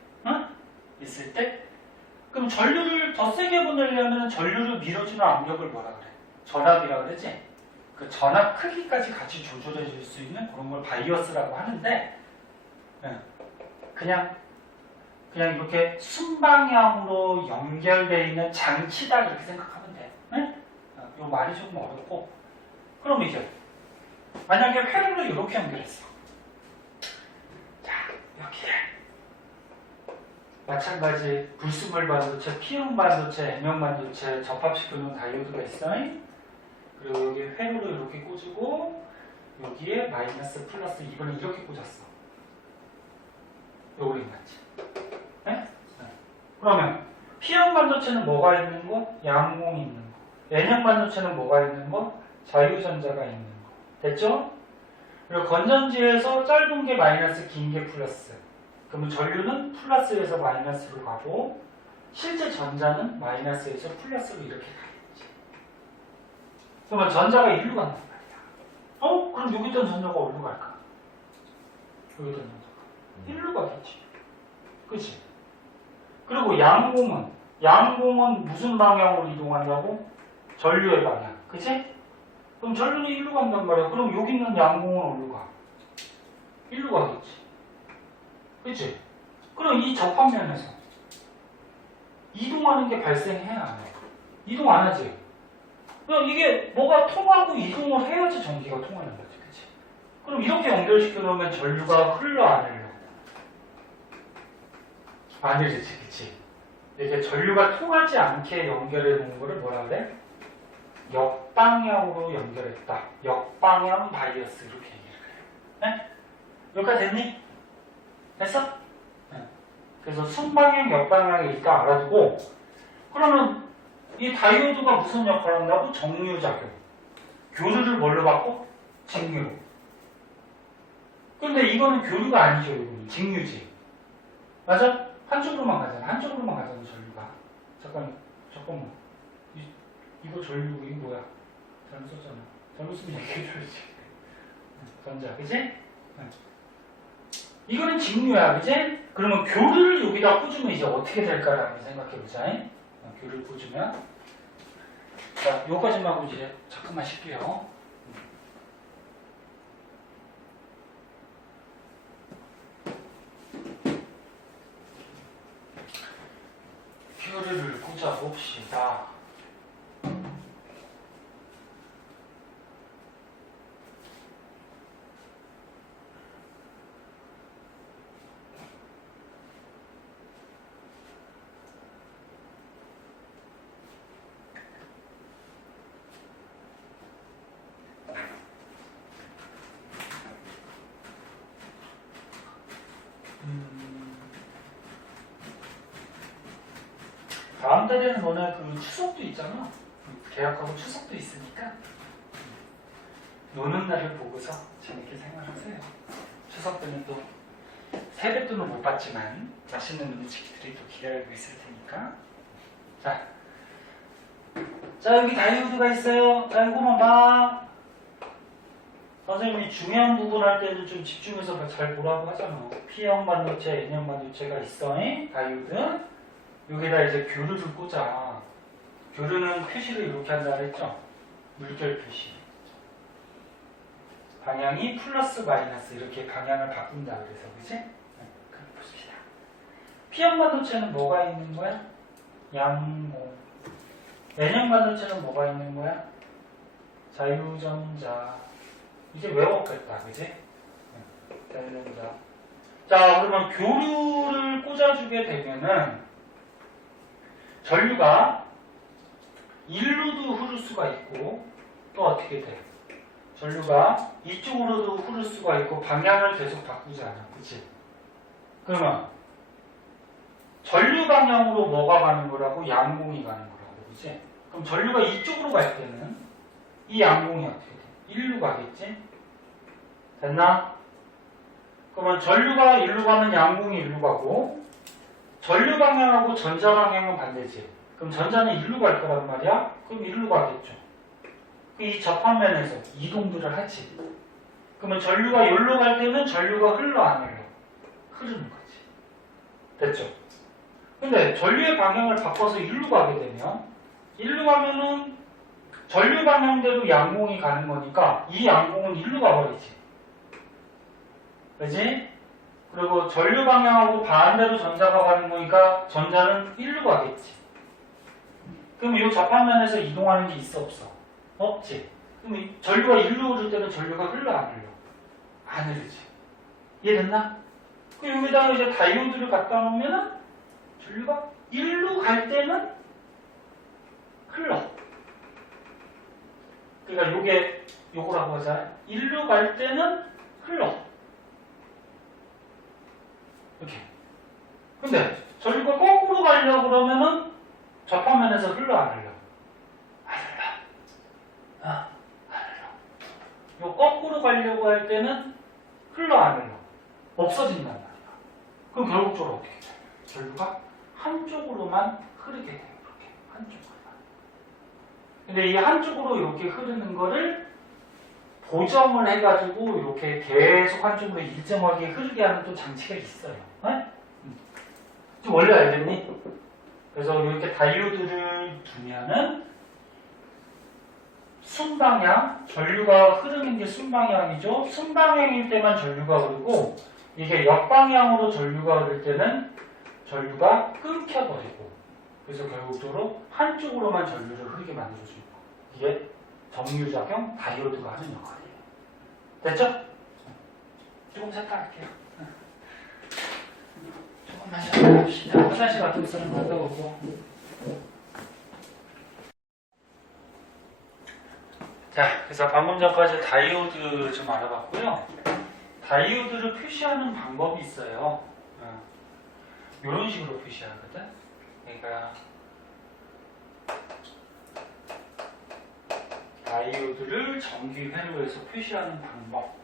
그럼 전류를 더 세게 보내려면 전류를 밀어주는 압력을 뭐라 그래? 전압이라 그러지? 그 전압 크기까지 같이 조절해 줄 수 있는 그런 걸 바이어스라고 하는데 그냥 이렇게 순방향으로 연결되어 있는 장치다 이렇게 생각하면 돼. 이 말이 조금 어렵고 그럼 이제 만약에 회로를 이렇게 연결했어. 자, 여기에 마찬가지 불순물 반도체, P형 반도체, N형 반도체 접합시켜놓은 다이오드가 있어. 그리고 여기 회로를 이렇게 꽂고 여기에 마이너스 플러스 이번에 이렇게 꽂았어. 요거 맞지? 네? 그러면 P형 반도체는 뭐가 있는 거? 양공이 있는 거. N형 반도체는 뭐가 있는 거? 자유전자가 있는 거. 됐죠? 그리고 건전지에서 짧은 게 마이너스, 긴 게 플러스. 그러면 전류는 플러스에서 마이너스로 가고 실제 전자는 마이너스에서 플러스로 이렇게 가겠지. 그러면 전자가 일로 간단 말이야. 그럼 여기 있던 전자가 어디로 갈까? 여기 있던 전자가 일로 가겠지. 그치? 그리고 양공은 무슨 방향으로 이동한다고? 전류의 방향. 그치? 그럼 전류는 일로 간단 말이야. 그럼 여기 있는 양공은 어디로 가? 일로 가겠지. 그치? 그럼 이 접합면에서 이동하는 게 발생해야 안 해? 이동 안 하지? 그럼 이게 뭐가 통하고 이동을 해야지 전기가 통하는 거지. 그치? 그럼 이렇게 연결시켜 놓으면 전류가 흘러 안 흘러? 안 흘리지. 그치? 이게 전류가 통하지 않게 연결해 놓은 거를 뭐라 그래? 역방향으로 연결했다. 역방향 바이어스 이렇게 얘기를 해요. 네? 여기까지 됐니? 됐어? 네. 그래서 순방향, 역방향이 일단 알아두고 그러면 이 다이오드가 무슨 역할을 한다고? 정류작용. 교류를 뭘로 받고? 직류로. 근데 이거는 교류가 아니죠. 이거는 직류지. 맞아? 한쪽으로만 가잖아. 한쪽으로만 가잖아. 전류가. 잠깐만. 이거 전류 이거 뭐야? 잘못 썼잖아. 잘못 쓰면 얘기해줘야지. 전자, 그치? 네. 이거는 직류야, 그치? 그러면 교류를 여기다 꽂으면 이제 어떻게 될까라고 생각해보자. 교류를 꽂으면. 자, 요까지만 하고 이제 잠깐만 쉴게요. 교류를 꽂아봅시다. 다음 달에는 너네 그 추석도 있잖아. 계약하고 추석도 있으니까 노는 날을 보고서 재밌게 생활하세요. 추석 때는 또 세뱃돈은 못 받지만 맛있는 음식들이 또 기다리고 있을 테니까. 자 여기 다이오드가 있어요. 자 이거만 봐. 선생님이 중요한 부분 할 때는 좀 집중해서 잘 보라고 하잖아. P형 반도체, N형 반도체가 있어. 다이오드. 여기다 이제 교류를 꽂아. 교류는 표시를 이렇게 한다 그랬죠? 물결 표시. 방향이 플러스 마이너스 이렇게 방향을 바꾼다 그래서 그치? 네, 그럼 봅시다. P형 반도체는 뭐가 있는 거야? 양공. N형 반도체는 뭐가 있는 거야? 자유전자. 이제 외웠겠다, 그치? 네, 자유전자. 자, 그러면 교류를 꽂아주게 되면은 전류가 일로도 흐를 수가 있고 또 어떻게 돼? 전류가 이쪽으로도 흐를 수가 있고 방향을 계속 바꾸지 않아. 그치? 그러면 전류 방향으로 뭐가 가는 거라고? 양공이 가는 거라고. 그치? 그럼 전류가 이쪽으로 갈 때는 이 양공이 어떻게 돼? 일로 가겠지? 됐나? 그러면 전류가 일로 가면 양공이 일로 가고 전류 방향하고 전자 방향은 반대지. 그럼 전자는 일로 갈 거란 말이야? 그럼 일로 가겠죠. 이 접합면에서 이동들을 하지. 그러면 전류가 여기로 갈 때는 전류가 흘러 안 흘러? 흐르는 거지. 됐죠? 근데 전류의 방향을 바꿔서 일로 가게 되면 일로 가면은 전류 방향대로 양공이 가는 거니까 이 양공은 일로 가버리지. 그지? 그리고 전류 방향하고 반대로 전자가 가는 거니까 전자는 일로 가겠지. 그럼 이 접합면에서 이동하는 게 있어 없어? 없지. 그럼 이 전류가 일로 흐를 때는 전류가 흘러 안 흘러? 안 흐르지. 이해됐나? 그럼 여기다가 이제 다이오드를 갖다 놓으면은 전류가 일로 갈 때는 흘러. 그러니까 요거라고 하자. 일로 갈 때는 흘러. 이렇게. 근데 전류가 거꾸로 가려고 그러면은 접합면에서 흘러 안 흘러? 안 흘러. 안 흘러. 요 거꾸로 가려고 할 때는 흘러 안 흘러? 없어진단 말이야. 그럼 결국적으로 어떻게 돼? 전류가 한쪽으로만 흐르게 돼요. 이렇게 한쪽으로만. 근데 이 한쪽으로 이렇게 흐르는 거를 보정을 해가지고 이렇게 계속 한쪽으로 일정하게 흐르게 하는 또 장치가 있어요. 네? 좀 원래 알겠니? 그래서 이렇게 다이오드를 두면은 순방향, 전류가 흐르는 게 순방향이죠. 순방향일 때만 전류가 흐르고 이게 역방향으로 전류가 흐를 때는 전류가 끊겨버리고 그래서 결국적으로 한쪽으로만 전류를 흐르게 만들어주는 거. 이게 정류작용 다이오드가 하는 역할이에요. 됐죠? 조금 색깔할게요. 조금만 쉬어봅시다. 화장실 같은 사람 갔다 오고. 자, 그래서 방금 전까지 다이오드 좀 알아봤고요. 다이오드를 표시하는 방법이 있어요. 이런 식으로 표시하거든. 그러니까 다이오드를 전기회로 해서 표시하는 방법.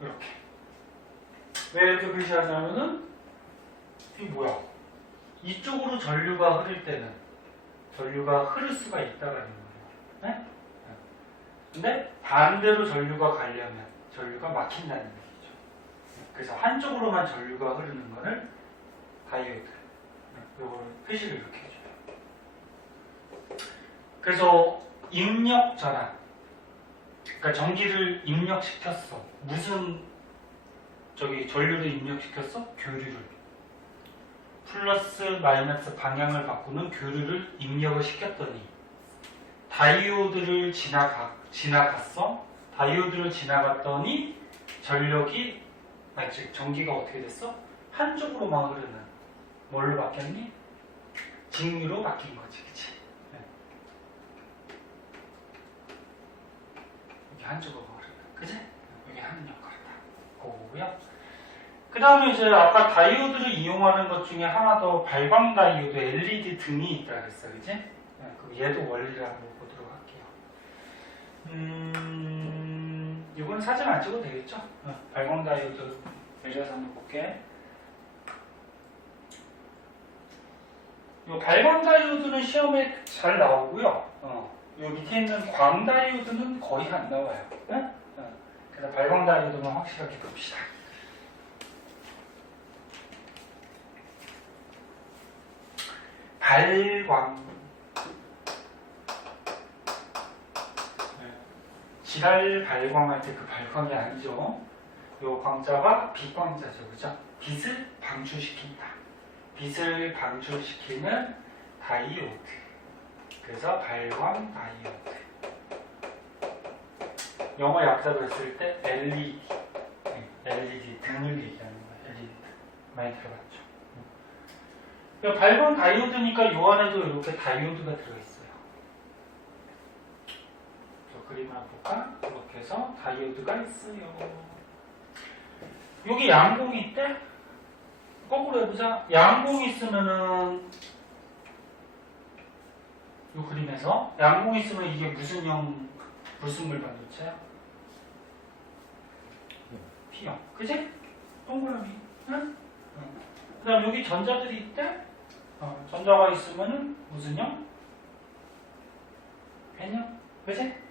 이렇게. 왜 이렇게 표시하냐면은 이게 뭐야? 이쪽으로 전류가 흐를 때는 전류가 흐를 수가 있다라는 거예요. 네? 근데 반대로 전류가 가려면 전류가 막힌다는 얘기죠. 그래서 한쪽으로만 전류가 흐르는 거를 다이오드. 요거를 표시를 이렇게 해줘요. 그래서 입력 전압. 그러니까 전기를 입력시켰어. 무슨 전류를 입력시켰어? 교류를. 플러스 마이너스 방향을 바꾸는 교류를 입력을 시켰더니 다이오드를 지나갔어. 다이오드를 지나갔더니 즉 전기가 어떻게 됐어? 한쪽으로만 흐르는 뭘로 바뀌었니? 직류로 바뀐 거지, 그치? 네. 이게 한쪽으로 흐르는, 그치? 이게 하는 역할이다. 그거고요. 그 다음에 이제 아까 다이오드를 이용하는 것 중에 하나 더 발광 다이오드, LED 등이 있다 그랬어, 그치? 네, 그럼 얘도 원리를 한번 보도록 할게요. 이건 사진 안 찍어도 되겠죠? 발광 다이오드 내려서 한번 볼게. 이 발광 다이오드는 시험에 잘 나오고요. 요 밑에 있는 광 다이오드는 거의 안 나와요. 네? 그래서 발광 다이오드만 확실하게 봅시다. 발광. 지랄 발광할 때 그 발광이 아니죠. 요 광자가 빛광자죠. 그죠? 빛을 방출시킨다. 빛을 방출시키는 다이오드. 그래서 발광 다이오드. 영어 약자로 했을 때 LED. LED 등을 얘기하는 거예요. LED 등. 많이 들어봤죠. 발광 다이오드니까 요 안에도 이렇게 다이오드가 들어있어요. 그림 한번 볼까? 이렇게 해서 다이오드가 있어요. 여기 양공이 있대? 거꾸로 해보자. 양공이 있으면은 이 그림에서 양공이 있으면 이게 무슨 형 불순물 반도체야? P형. 그지? 동그라미. 응? 그 다음 여기 전자들이 있대? 전자가 있으면은 무슨 형? N형? 그지?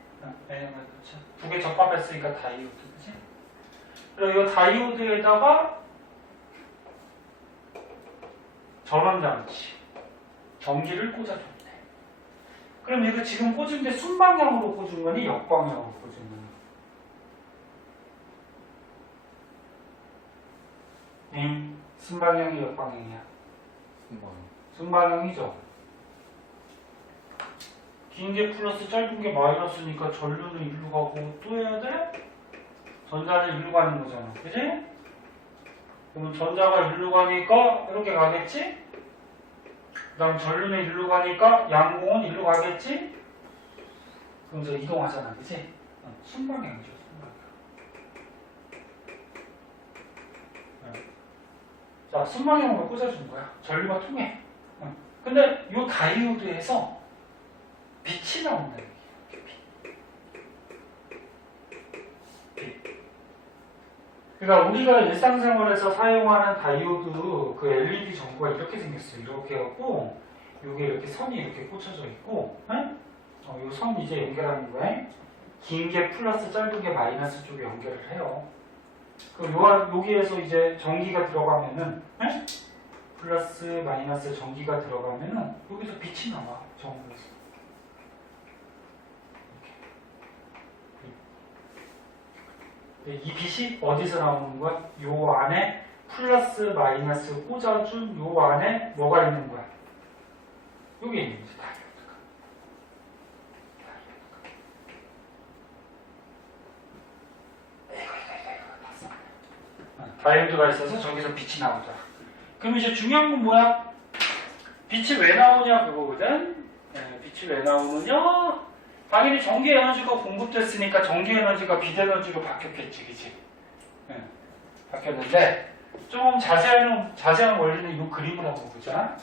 N형 반도체. 두 개 접합했으니까 다이오드. 그지? 그리고 이 다이오드에다가 전원장치. 전기를 꽂아줬대. 그럼 이거 지금 꽂은 게 순방향으로 꽂은 거니 역방향으로 꽂은 거니? 순방향이 역방향이야? 순방향이죠. 긴 게 플러스 짧은 게 마이너스니까 전류는 일로 가고 또 해야 돼? 전자는 일로 가는 거잖아. 그지? 그러면 전자가 일로 가니까 이렇게 가겠지? 그 다음 전류는 일로 가니까 양공은 일로 가겠지? 그럼 이제 이동하잖아. 그지? 순방향이죠. 순방향. 자, 순방향으로 꽂아준 거야. 전류가 통해. 근데 이 다이오드에서 빛이 나온다는 얘기야. 빛. 그러니까 우리가 일상생활에서 사용하는 다이오드 그 LED 전구가 이렇게 생겼어요. 이렇게 해갖고 요게 이렇게 선이 이렇게 꽂혀져 있고, 요 선 이제 연결하는 거야. 긴 게 플러스, 짧은 게 마이너스 쪽에 연결을 해요. 여기에서 이제 전기가 들어가면은, 플러스, 마이너스 전기가 들어가면은 여기서 빛이 나와. 전구에서. 이 빛이 어디서 나오는 거야? 요 안에 플러스, 마이너스 꽂아준 요 안에 뭐가 있는 거야? 여기 있는 거지. 다이오드가 있어서 저기서 빛이 나오더라. 그럼 이제 중요한 건 뭐야? 빛이 왜 나오냐 그거거든. 빛이 왜 나오느냐? 당연히 전기 에너지가 공급됐으니까 전기 에너지가 빛 에너지로 바뀌었겠지, 그치? 바뀌었는데 좀 자세한 원리는 이 그림을 한번 보자.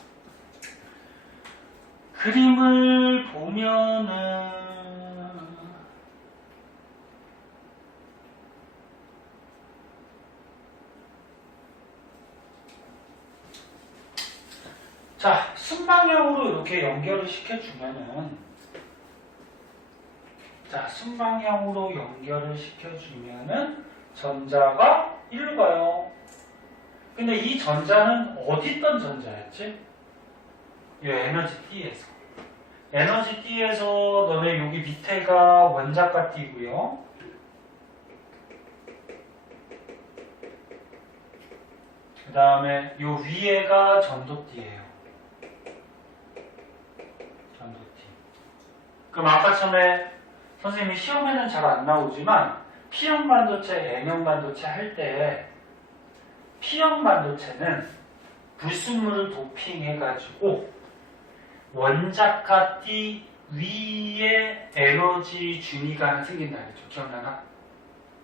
그림을 보면은 자, 순방향으로 이렇게 연결을 시켜주면은 전자가 일로 가요. 근데 이 전자는 어디 있던 전자였지? 이 에너지 T에서. 에너지 T에서 너네 여기 밑에가 원자가 T고요. 그 다음에 요 위에가 전도 T예요. 전도 T. 그럼 아까 전에 선생님이 시험에는 잘 안 나오지만 P형 반도체, N형 반도체 할 때 P형 반도체는 불순물을 도핑해가지고 원자가 T 위에 에너지 준위가 생긴다 그랬죠. 기억나나?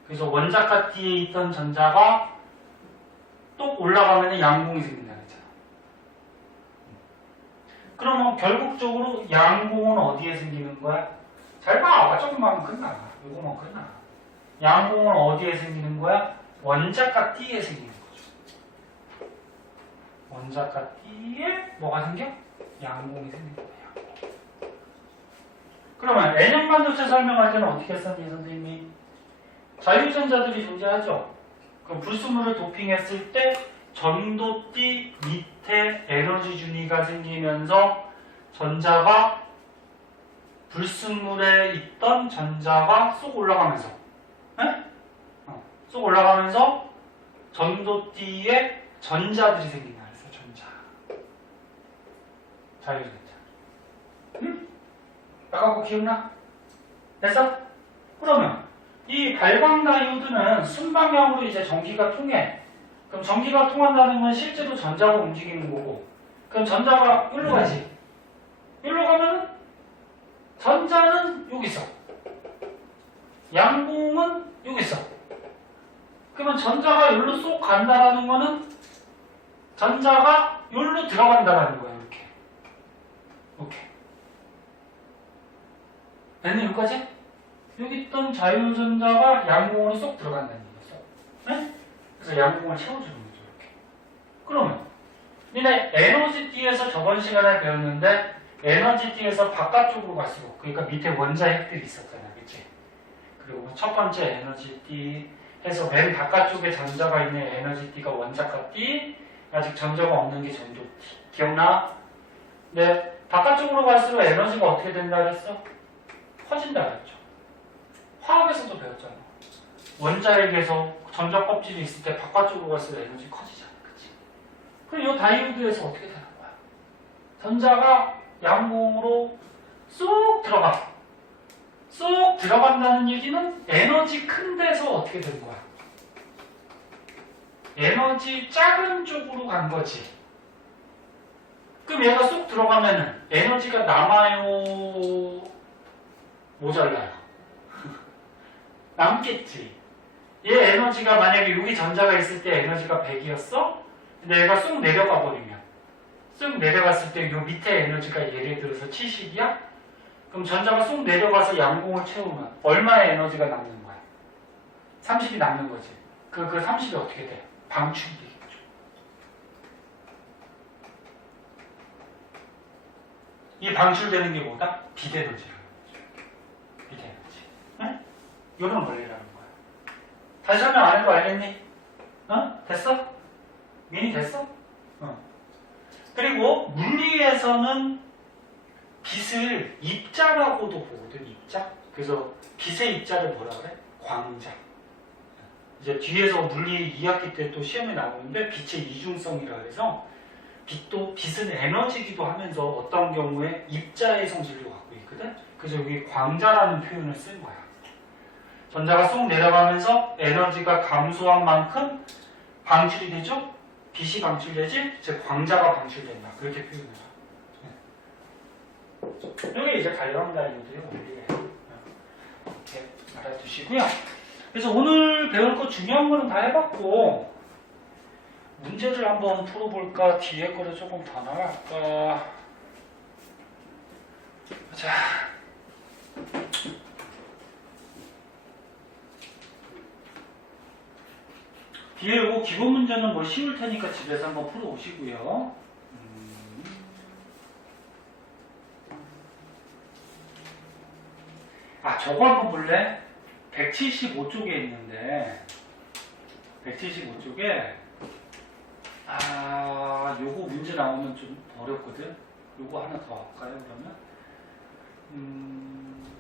그래서 원자가 T에 있던 전자가 또 올라가면 양공이 생긴다 그랬잖아. 그러면 결국적으로 양공은 어디에 생기는 거야? 잘 봐. 조금만 끝나. 이거만 끝나. 양공은 어디에 생기는 거야? 원자가 T에 생기는 거죠. 원자가 T에 뭐가 생겨? 양공이 생깁니다. 양공. 그러면 N형 반도체 설명할 때는 어떻게 했었니 선생님이? 자유전자들이 존재하죠. 그럼 불순물을 도핑했을 때 전도띠 밑에 에너지 준위가 생기면서 전자가 불순물에 있던 전자가 쏙 올라가면서 쏙 올라가면서 전도띠에 전자들이 생긴다 그래서 전자. 자유전자. 응? 아까 그거 기억나? 됐어? 그러면 이 발광 다이오드는 순방향으로 이제 전기가 통해. 그럼 전기가 통한다는 건 실제로 전자가 움직이는 거고. 그럼 전자가 여기로 가지. 여기로 가면 전자는 여기 있어. 양공은 여기 있어. 그러면 전자가 여기로 쏙 간다라는 거는 전자가 여기로 들어간다라는 거야. 이렇게. 이렇게. 얘는 여기까지? 여기 있던 자유전자가 양공으로 쏙 들어간다는 얘기였어. 네? 그래서 양공을 채워주는 거죠. 이렇게. 그러면 니네 에너지 T에서 저번 시간에 배웠는데 에너지 T에서 바깥쪽으로 갈수록 그러니까 밑에 원자 핵들이 있었잖아. 그치? 그리고 첫 번째 에너지 T 해서 맨 바깥쪽에 전자가 있는 에너지 T가 원자가 T 아직 전자가 없는 게 전도 T. 기억나? 네. 바깥쪽으로 갈수록 에너지가 어떻게 된다 그랬어? 커진다 그랬죠. 화학에서도 배웠잖아. 원자핵에서 전자 껍질이 있을 때 바깥쪽으로 갈수록 에너지 커지잖아. 그치? 그럼 이 다이오드에서 어떻게 되는 거야? 전자가 양공으로 쏙 들어가. 쏙 들어간다는 얘기는 에너지 큰 데서 어떻게 되는 거야? 에너지 작은 쪽으로 간 거지. 그럼 얘가 쏙 들어가면은 에너지가 남아요? 모자라요? 남겠지. 얘 에너지가 만약에 여기 전자가 있을 때 에너지가 100이었어? 근데 얘가 쏙 내려가 버리면 쏙 내려갔을 때 요 밑에 에너지가 예를 들어서 70이야? 그럼 전자가 쏙 내려가서 양공을 채우면 얼마의 에너지가 남는 거야? 30이 남는 거지. 그 30이 어떻게 돼? 방출이 되겠죠. 이 방출되는 게 뭐다? 비대에너지라는 거죠. 비대에너지. 응? 이런 원리라는 거야. 다시 설명 안 해도 알겠니? 됐어? 민이 됐어? 그리고 물리에서는 빛을 입자라고도 보거든, 입자. 그래서 빛의 입자를 뭐라 그래? 광자. 이제 뒤에서 물리 2학기 때 또 시험에 나오는데 빛의 이중성이라 해서 빛은 에너지기도 하면서 어떤 경우에 입자의 성질도 갖고 있거든. 그래서 여기 광자라는 표현을 쓴 거야. 전자가 쏙 내려가면서 에너지가 감소한 만큼 방출이 되죠? 빛이 방출되지? 즉 광자가 방출된다. 그렇게 표현을 해요. 이게 이제 갈래강다이오드의 원리예요. 이렇게 알아두시고요. 그래서 오늘 배울 거 중요한 거는 다 해봤고, 문제를 한번 풀어볼까? 뒤에 거를 조금 더 나갈까? 자, 뒤에 이거 기본 문제는 뭐 쉬울 테니까 집에서 한번 풀어오시고요. 저거 한번 볼래? 175쪽에 있는데 175쪽에 요거 문제 나오면 좀 어렵거든. 요거 하나 더 할까요 그러면?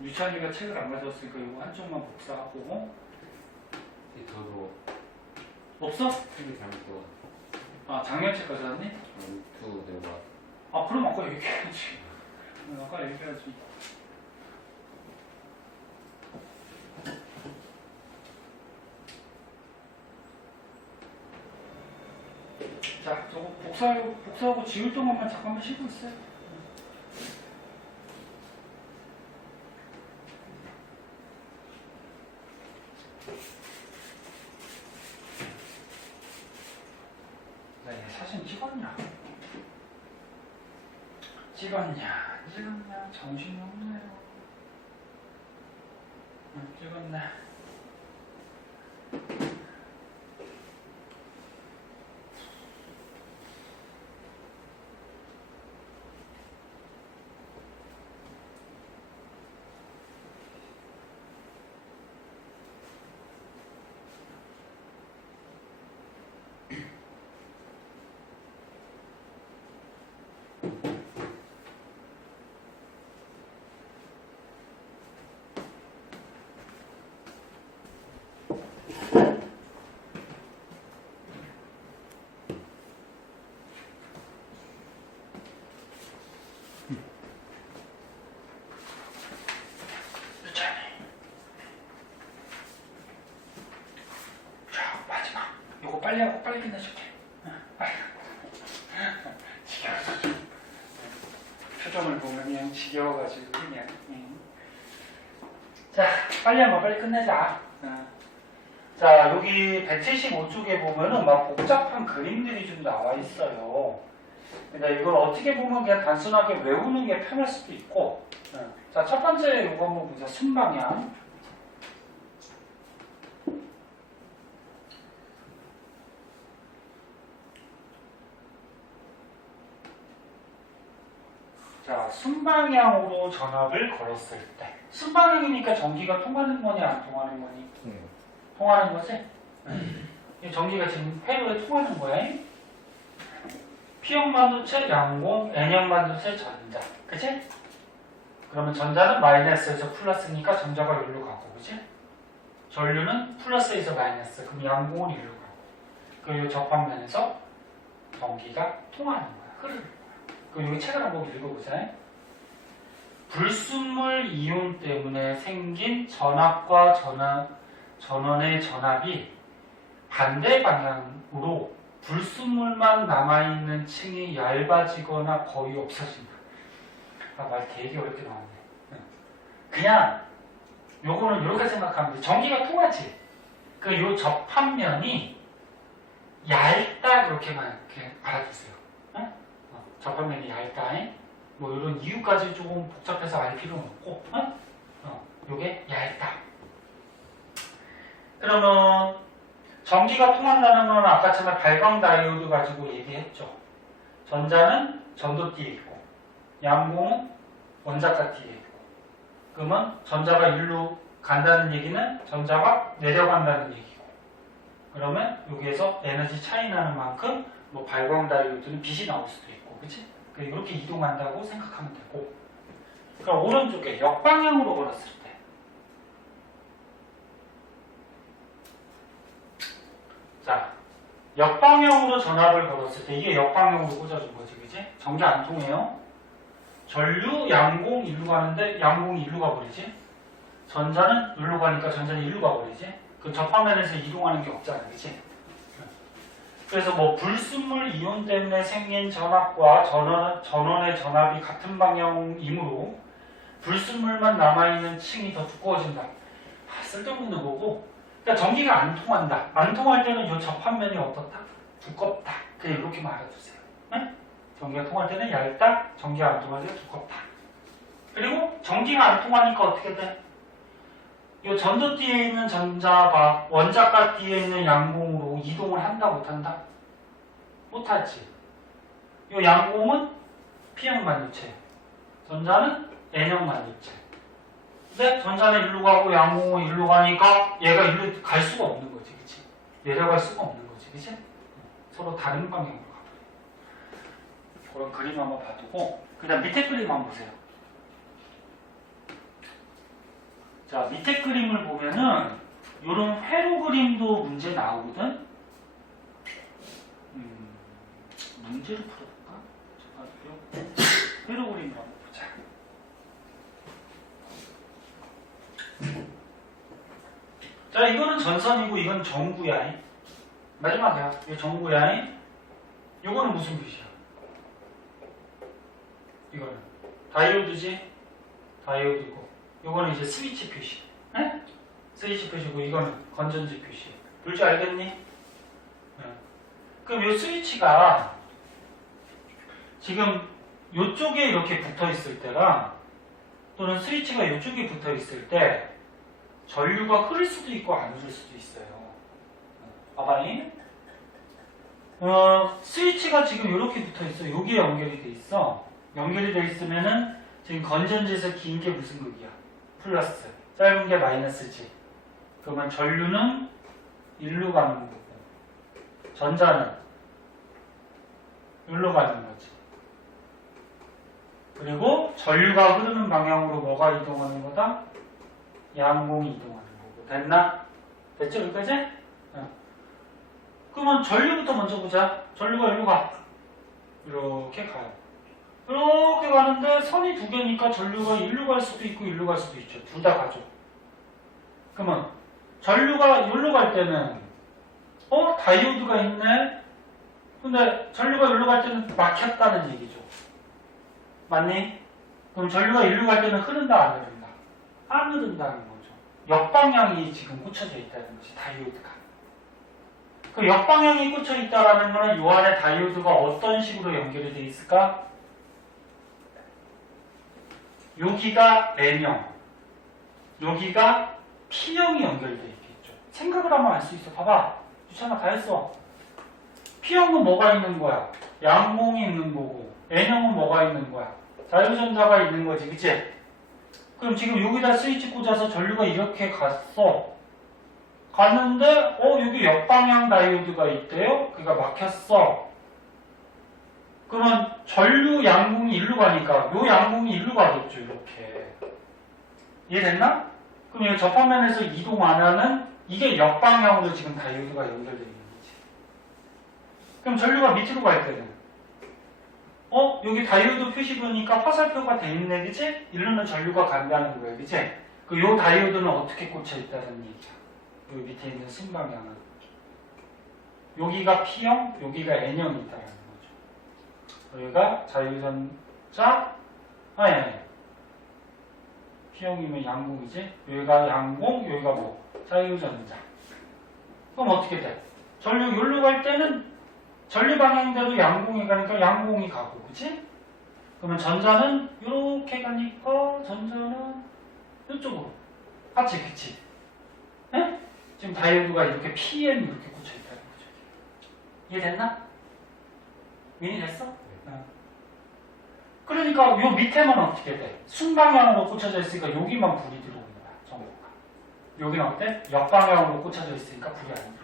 유찬이가 책을 안 가져왔으니까 요거 한쪽만 복사하고. 저도 없어? 책이 잘못 들어. 작년 책 가져왔니? 두 내가. 그럼 아까 얘기해야지. 아까 얘기해야지. 자, 저거 복사하고 지울 동안만 잠깐만 쉬고 있어요. 나 얘 사진 찍었냐? 찍었냐? 정신이 없네요. 찍었네. 빨리 하고 빨리 끝내줄게. 빨리. 지겨워서 표정을 보면 그냥 지겨워가지고 그냥. 자, 빨리 한번 빨리 끝내자. 자, 여기 175쪽에 보면은 막 복잡한 그림들이 좀 나와 있어요. 근데 이걸 어떻게 보면 그냥 단순하게 외우는 게 편할 수도 있고. 자, 첫 번째 이거 한번 보자. 순방향. 자, 순방향으로 전압을 걸었을 때. 순방향이니까 전기가 통하는 거냐, 안 통하는 거니? 통하는 거지? 전기가 지금 회로에 통하는 거야. P형 반도체 양공, N형 반도체 전자. 그치? 그러면 전자는 마이너스에서 플러스니까 전자가 여기로 가고, 그치? 전류는 플러스에서 마이너스. 그럼 양공은 여기로 가고. 그리고 접합면에서 전기가 통하는 거야. 흐르는 거야. 그럼 여기 책을 한번 읽어보자. 불순물 이온 때문에 생긴 전압과 전원의 전압이 반대 방향으로 불순물만 남아있는 층이 얇아지거나 거의 없어진다. 말 되게 어렵게 나왔네. 그냥 요거는 이렇게 생각하면 돼. 전기가 통하지. 요 접합면이 얇다 그렇게만 이렇게 알아두세요. 접합면이 얇다. 뭐 이런 이유까지 조금 복잡해서 알 필요는 없고, 요게 얇다. 그러면 전기가 통한다는 건 아까처럼 발광 다이오드 가지고 얘기했죠. 전자는 전도띠에 있고 양봉은 원자가 띠에 있고. 그러면 전자가 일로 간다는 얘기는 전자가 내려간다는 얘기고. 그러면 여기에서 에너지 차이 나는 만큼 뭐 발광 다이오드는 빛이 나올 수도 있고, 그치? 이렇게 이동한다고 생각하면 되고. 그럼 오른쪽에 역방향으로 걸었을 때. 자, 역방향으로 전압을 걸었을 때 이게 역방향으로 꽂아준 거지, 그치? 전기 안 통해요. 전류, 양공, 일로 가는데 양공이 일로 가버리지. 전자는 일로 가니까 전자는 일로 가버리지. 그 접화면에서 이동하는 게 없잖아, 그치? 그래서 뭐 불순물 이온 때문에 생긴 전압과 전원의 전압이 같은 방향이므로 불순물만 남아있는 층이 더 두꺼워진다. 쓸데없는 거고. 그러니까 전기가 안 통한다. 안 통할 때는 이 접합면이 어떻다? 두껍다. 그냥 이렇게 말해주세요. 네? 전기가 통할 때는 얇다. 전기가 안 통할 때는 두껍다. 그리고 전기가 안 통하니까 어떻게 돼? 이 전도띠에 있는 전자가 원자가 띠에 있는 양공으로 이동을 한다 못한다? 못하지. 이 양공은 P형 만유체, 전자는 N형 만유체. 근데 전자는 일로 가고 양공은 일로 가니까 얘가 일로 갈 수가 없는 거지, 그치? 내려갈 수가 없는 거지, 그치? 서로 다른 방향으로 가버려. 그런 그림 한번 봐두고 그다음 밑에 그림 한번 보세요. 자, 밑에 그림을 보면은 요런 회로 그림도 문제 나오거든. 문제를 풀어볼까? 잠깐만요. 회로 그림을 한번 보자. 자, 이거는 전선이고 이건 전구야. 마지막이야. 이거 전구야. 이거는 무슨 빛이야? 이거는 다이오드지? 다이오드고. 이거는 이제 스위치 표시. 네? 스위치 표시고 이거는 건전지 표시. 뭔지 알겠니? 네. 그럼 이 스위치가 지금 이쪽에 이렇게 붙어 있을 때랑 또는 스위치가 이쪽에 붙어 있을 때 전류가 흐를 수도 있고 안 흐를 수도 있어요. 봐봐잉. 스위치가 지금 이렇게 붙어 있어. 여기에 연결이 돼 있어. 연결이 돼 있으면은 지금 건전지에서 긴 게 무슨 극이야? 플러스. 짧은 게 마이너스지. 그러면 전류는 일로 가는 거고 전자는 일로 가는 거지. 그리고 전류가 흐르는 방향으로 뭐가 이동하는 거다? 양공이 이동하는 거고. 됐나? 됐죠? 여기까지? 그러면 전류부터 먼저 보자. 전류가 일로 가. 이렇게 가요. 이렇게 가는데 선이 두 개니까 전류가 일로 갈 수도 있고 일로 갈 수도 있죠. 둘 다 가죠. 그러면 전류가 일로 갈 때는 다이오드가 있네? 근데 전류가 일로 갈 때는 막혔다는 얘기죠. 맞니? 그럼 전류가 일로 갈 때는 흐른다 안 흐른다? 안 흐른다는 거죠. 역방향이 지금 꽂혀져 있다는 거지, 다이오드가. 그 역방향이 꽂혀 있다는 거는 이 안에 다이오드가 어떤 식으로 연결이 되어 있을까? 여기가 N형, 여기가 P형이 연결되어 있겠죠. 생각을 하면 알 수 있어. 봐봐. 유찬아 다 했어. P형은 뭐가 있는 거야? 양공이 있는 거고 N형은 뭐가 있는 거야? 자유전자가 있는 거지, 그치? 그럼 지금 여기다 스위치 꽂아서 전류가 이렇게 갔어. 갔는데 여기 역방향 다이오드가 있대요? 그러니까 막혔어. 그러면 전류 양공이 일로 가니까 요 양공이 일로 가겠죠, 이렇게. 이해됐나? 그럼 이 접화면에서 이동 안 하는 이게 역방향으로 지금 다이오드가 연결되어 있는 거지. 그럼 전류가 밑으로 갈 때는 여기 다이오드 표시 보니까 화살표가 돼 있네, 그치? 이러면 전류가 간다는 거예요, 그치? 요 다이오드는 어떻게 꽂혀 있다는 얘기야. 요 밑에 있는 순방향은. 여기가 P형, 여기가 N형이 있다는 거죠. 여기가 자유전자, 아니. P형이면 양공이지? 여기가 양공, 여기가 뭐? 자유전자. 그럼 어떻게 돼? 전류 여기로 갈 때는 전류 방향대로 양공이 가니까 양공이 가고, 그치? 그러면 전자는 이렇게 가니까 전자는 이쪽으로. 같이, 그치? 네? 지금 다이오드가 이렇게 PM 이렇게 꽂혀 있다는 거죠. 이해됐나? 윈이 됐어? 그러니까 요 밑에만 어떻게 돼? 순방향으로 꽂혀져 있으니까 여기만 불이 들어오는 거야, 전구가. 여기는 어때? 역방향으로 꽂혀져 있으니까 불이 안 들어오는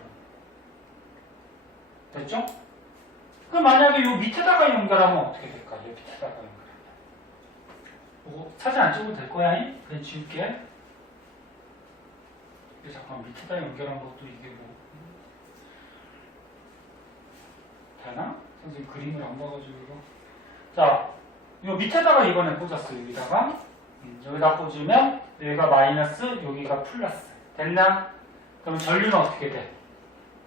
거야. 됐죠? 그럼 만약에 요 밑에다가 연결하면 어떻게 될까? 요 밑에다가 연결하면. 사진 안 찍어도 될 거야, 잉? 그냥 지울게. 잠깐 밑에다 연결한 것도 이게 뭐 되나? 선생님 그림을 안 봐가지고 이거. 자, 요 밑에다가 이번에 꽂았어. 여기다가 여기다 꽂으면 여기가 마이너스, 여기가 플러스. 됐나? 그럼 전류는 어떻게 돼?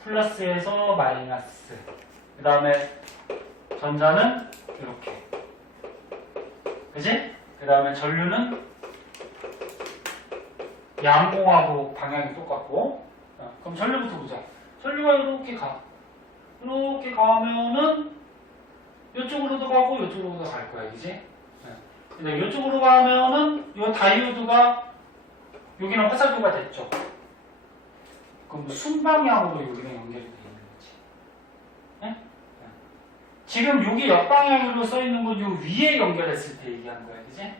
플러스에서 마이너스. 그 다음에 전자는 이렇게. 그지? 그 다음에 전류는 양봉하고 방향이 똑같고. 그럼 전류부터 보자. 전류가 이렇게 가. 이렇게 가면은 이쪽으로도 가고 이쪽으로도 갈 거야, 그지? 근데 이쪽으로 가면은 이 다이오드가 여기는 화살표가 됐죠. 그럼 순방향으로 여기는 연결이 되어 있는 거지. 네? 지금 여기 역방향으로 써 있는 건 요 위에 연결했을 때 얘기하는 거야, 그지?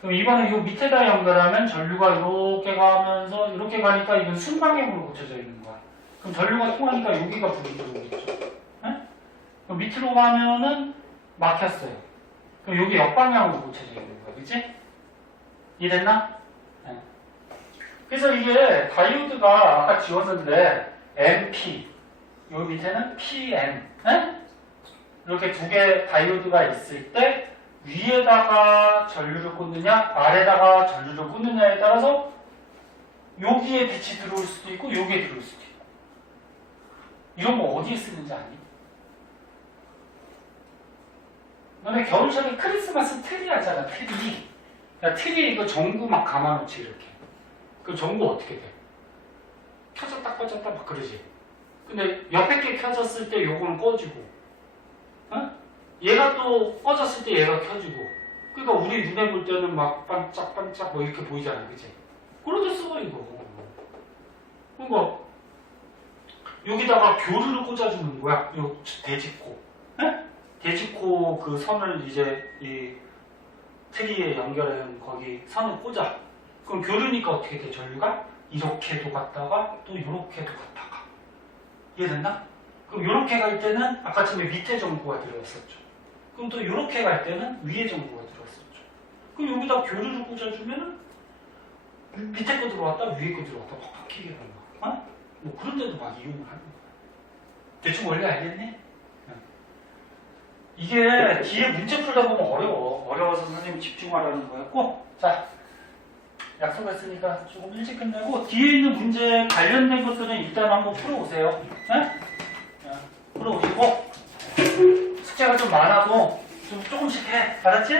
그럼 이번에 요 밑에다 연결하면 전류가 이렇게 가면서 이렇게 가니까 이건 순방향으로 고쳐져 있는 거야. 그럼 전류가 통하니까 여기가 불이 들어오겠죠. 네? 그럼 밑으로 가면은 막혔어요. 그럼 여기 역방향으로 고쳐져 있는 거야, 그치? 이해됐나? 네. 그래서 이게 다이오드가 아까 지웠는데 MP, 여기 밑에는 PM, 네? 이렇게 두 개 다이오드가 있을 때 위에다가 전류를 꽂느냐, 아래다가 전류를 꽂느냐에 따라서 여기에 빛이 들어올 수도 있고 여기에 들어올 수도 있고. 이런 거 어디에 쓰는지 아니? 너네 겨울철에 크리스마스 트리 하잖아, 트리. 야, 트리 이거 전구 막 감아놓지, 이렇게. 그 전구 어떻게 돼? 켜졌다 꺼졌다 막 그러지. 근데 옆에 게 켜졌을 때 요거는 꺼지고, 어? 얘가 또 꺼졌을 때 얘가 켜지고. 그러니까 우리 눈에 볼 때는 막 반짝반짝 뭐 이렇게 보이잖아, 그치? 그러게 써, 이거. 그러니까 여기다가 교류를 꽂아주는 거야. 요 대직코. 네? 대직코 그 선을 이제 이 트리에 연결한 거기 선을 꽂아. 그럼 교류니까 어떻게 돼? 전류가 이렇게도 갔다가 또 이렇게도 갔다가. 이해됐나? 그럼 이렇게 갈 때는 아까 전에 밑에 전구가 들어왔었죠. 그럼 또 이렇게 갈 때는 위에 전구가 들어왔었죠. 그럼 여기다 교류를 꽂아주면은 밑에 거 들어왔다 위에 거 들어왔다 막 바뀌게 되는 거야. 어? 뭐 그런 데도 막 이용을 하는 거야. 대충 원리 알겠니? 이게 뒤에 문제 풀다 보면 어려워서 선생님이 집중하라는 거였고, 자, 약속했으니까 조금 일찍 끝내고 뒤에 있는 문제 관련된 것들은 일단 한번 풀어오세요. 네? 풀어오시고 숙제가 좀 많아도 좀 조금씩 해. 알았지?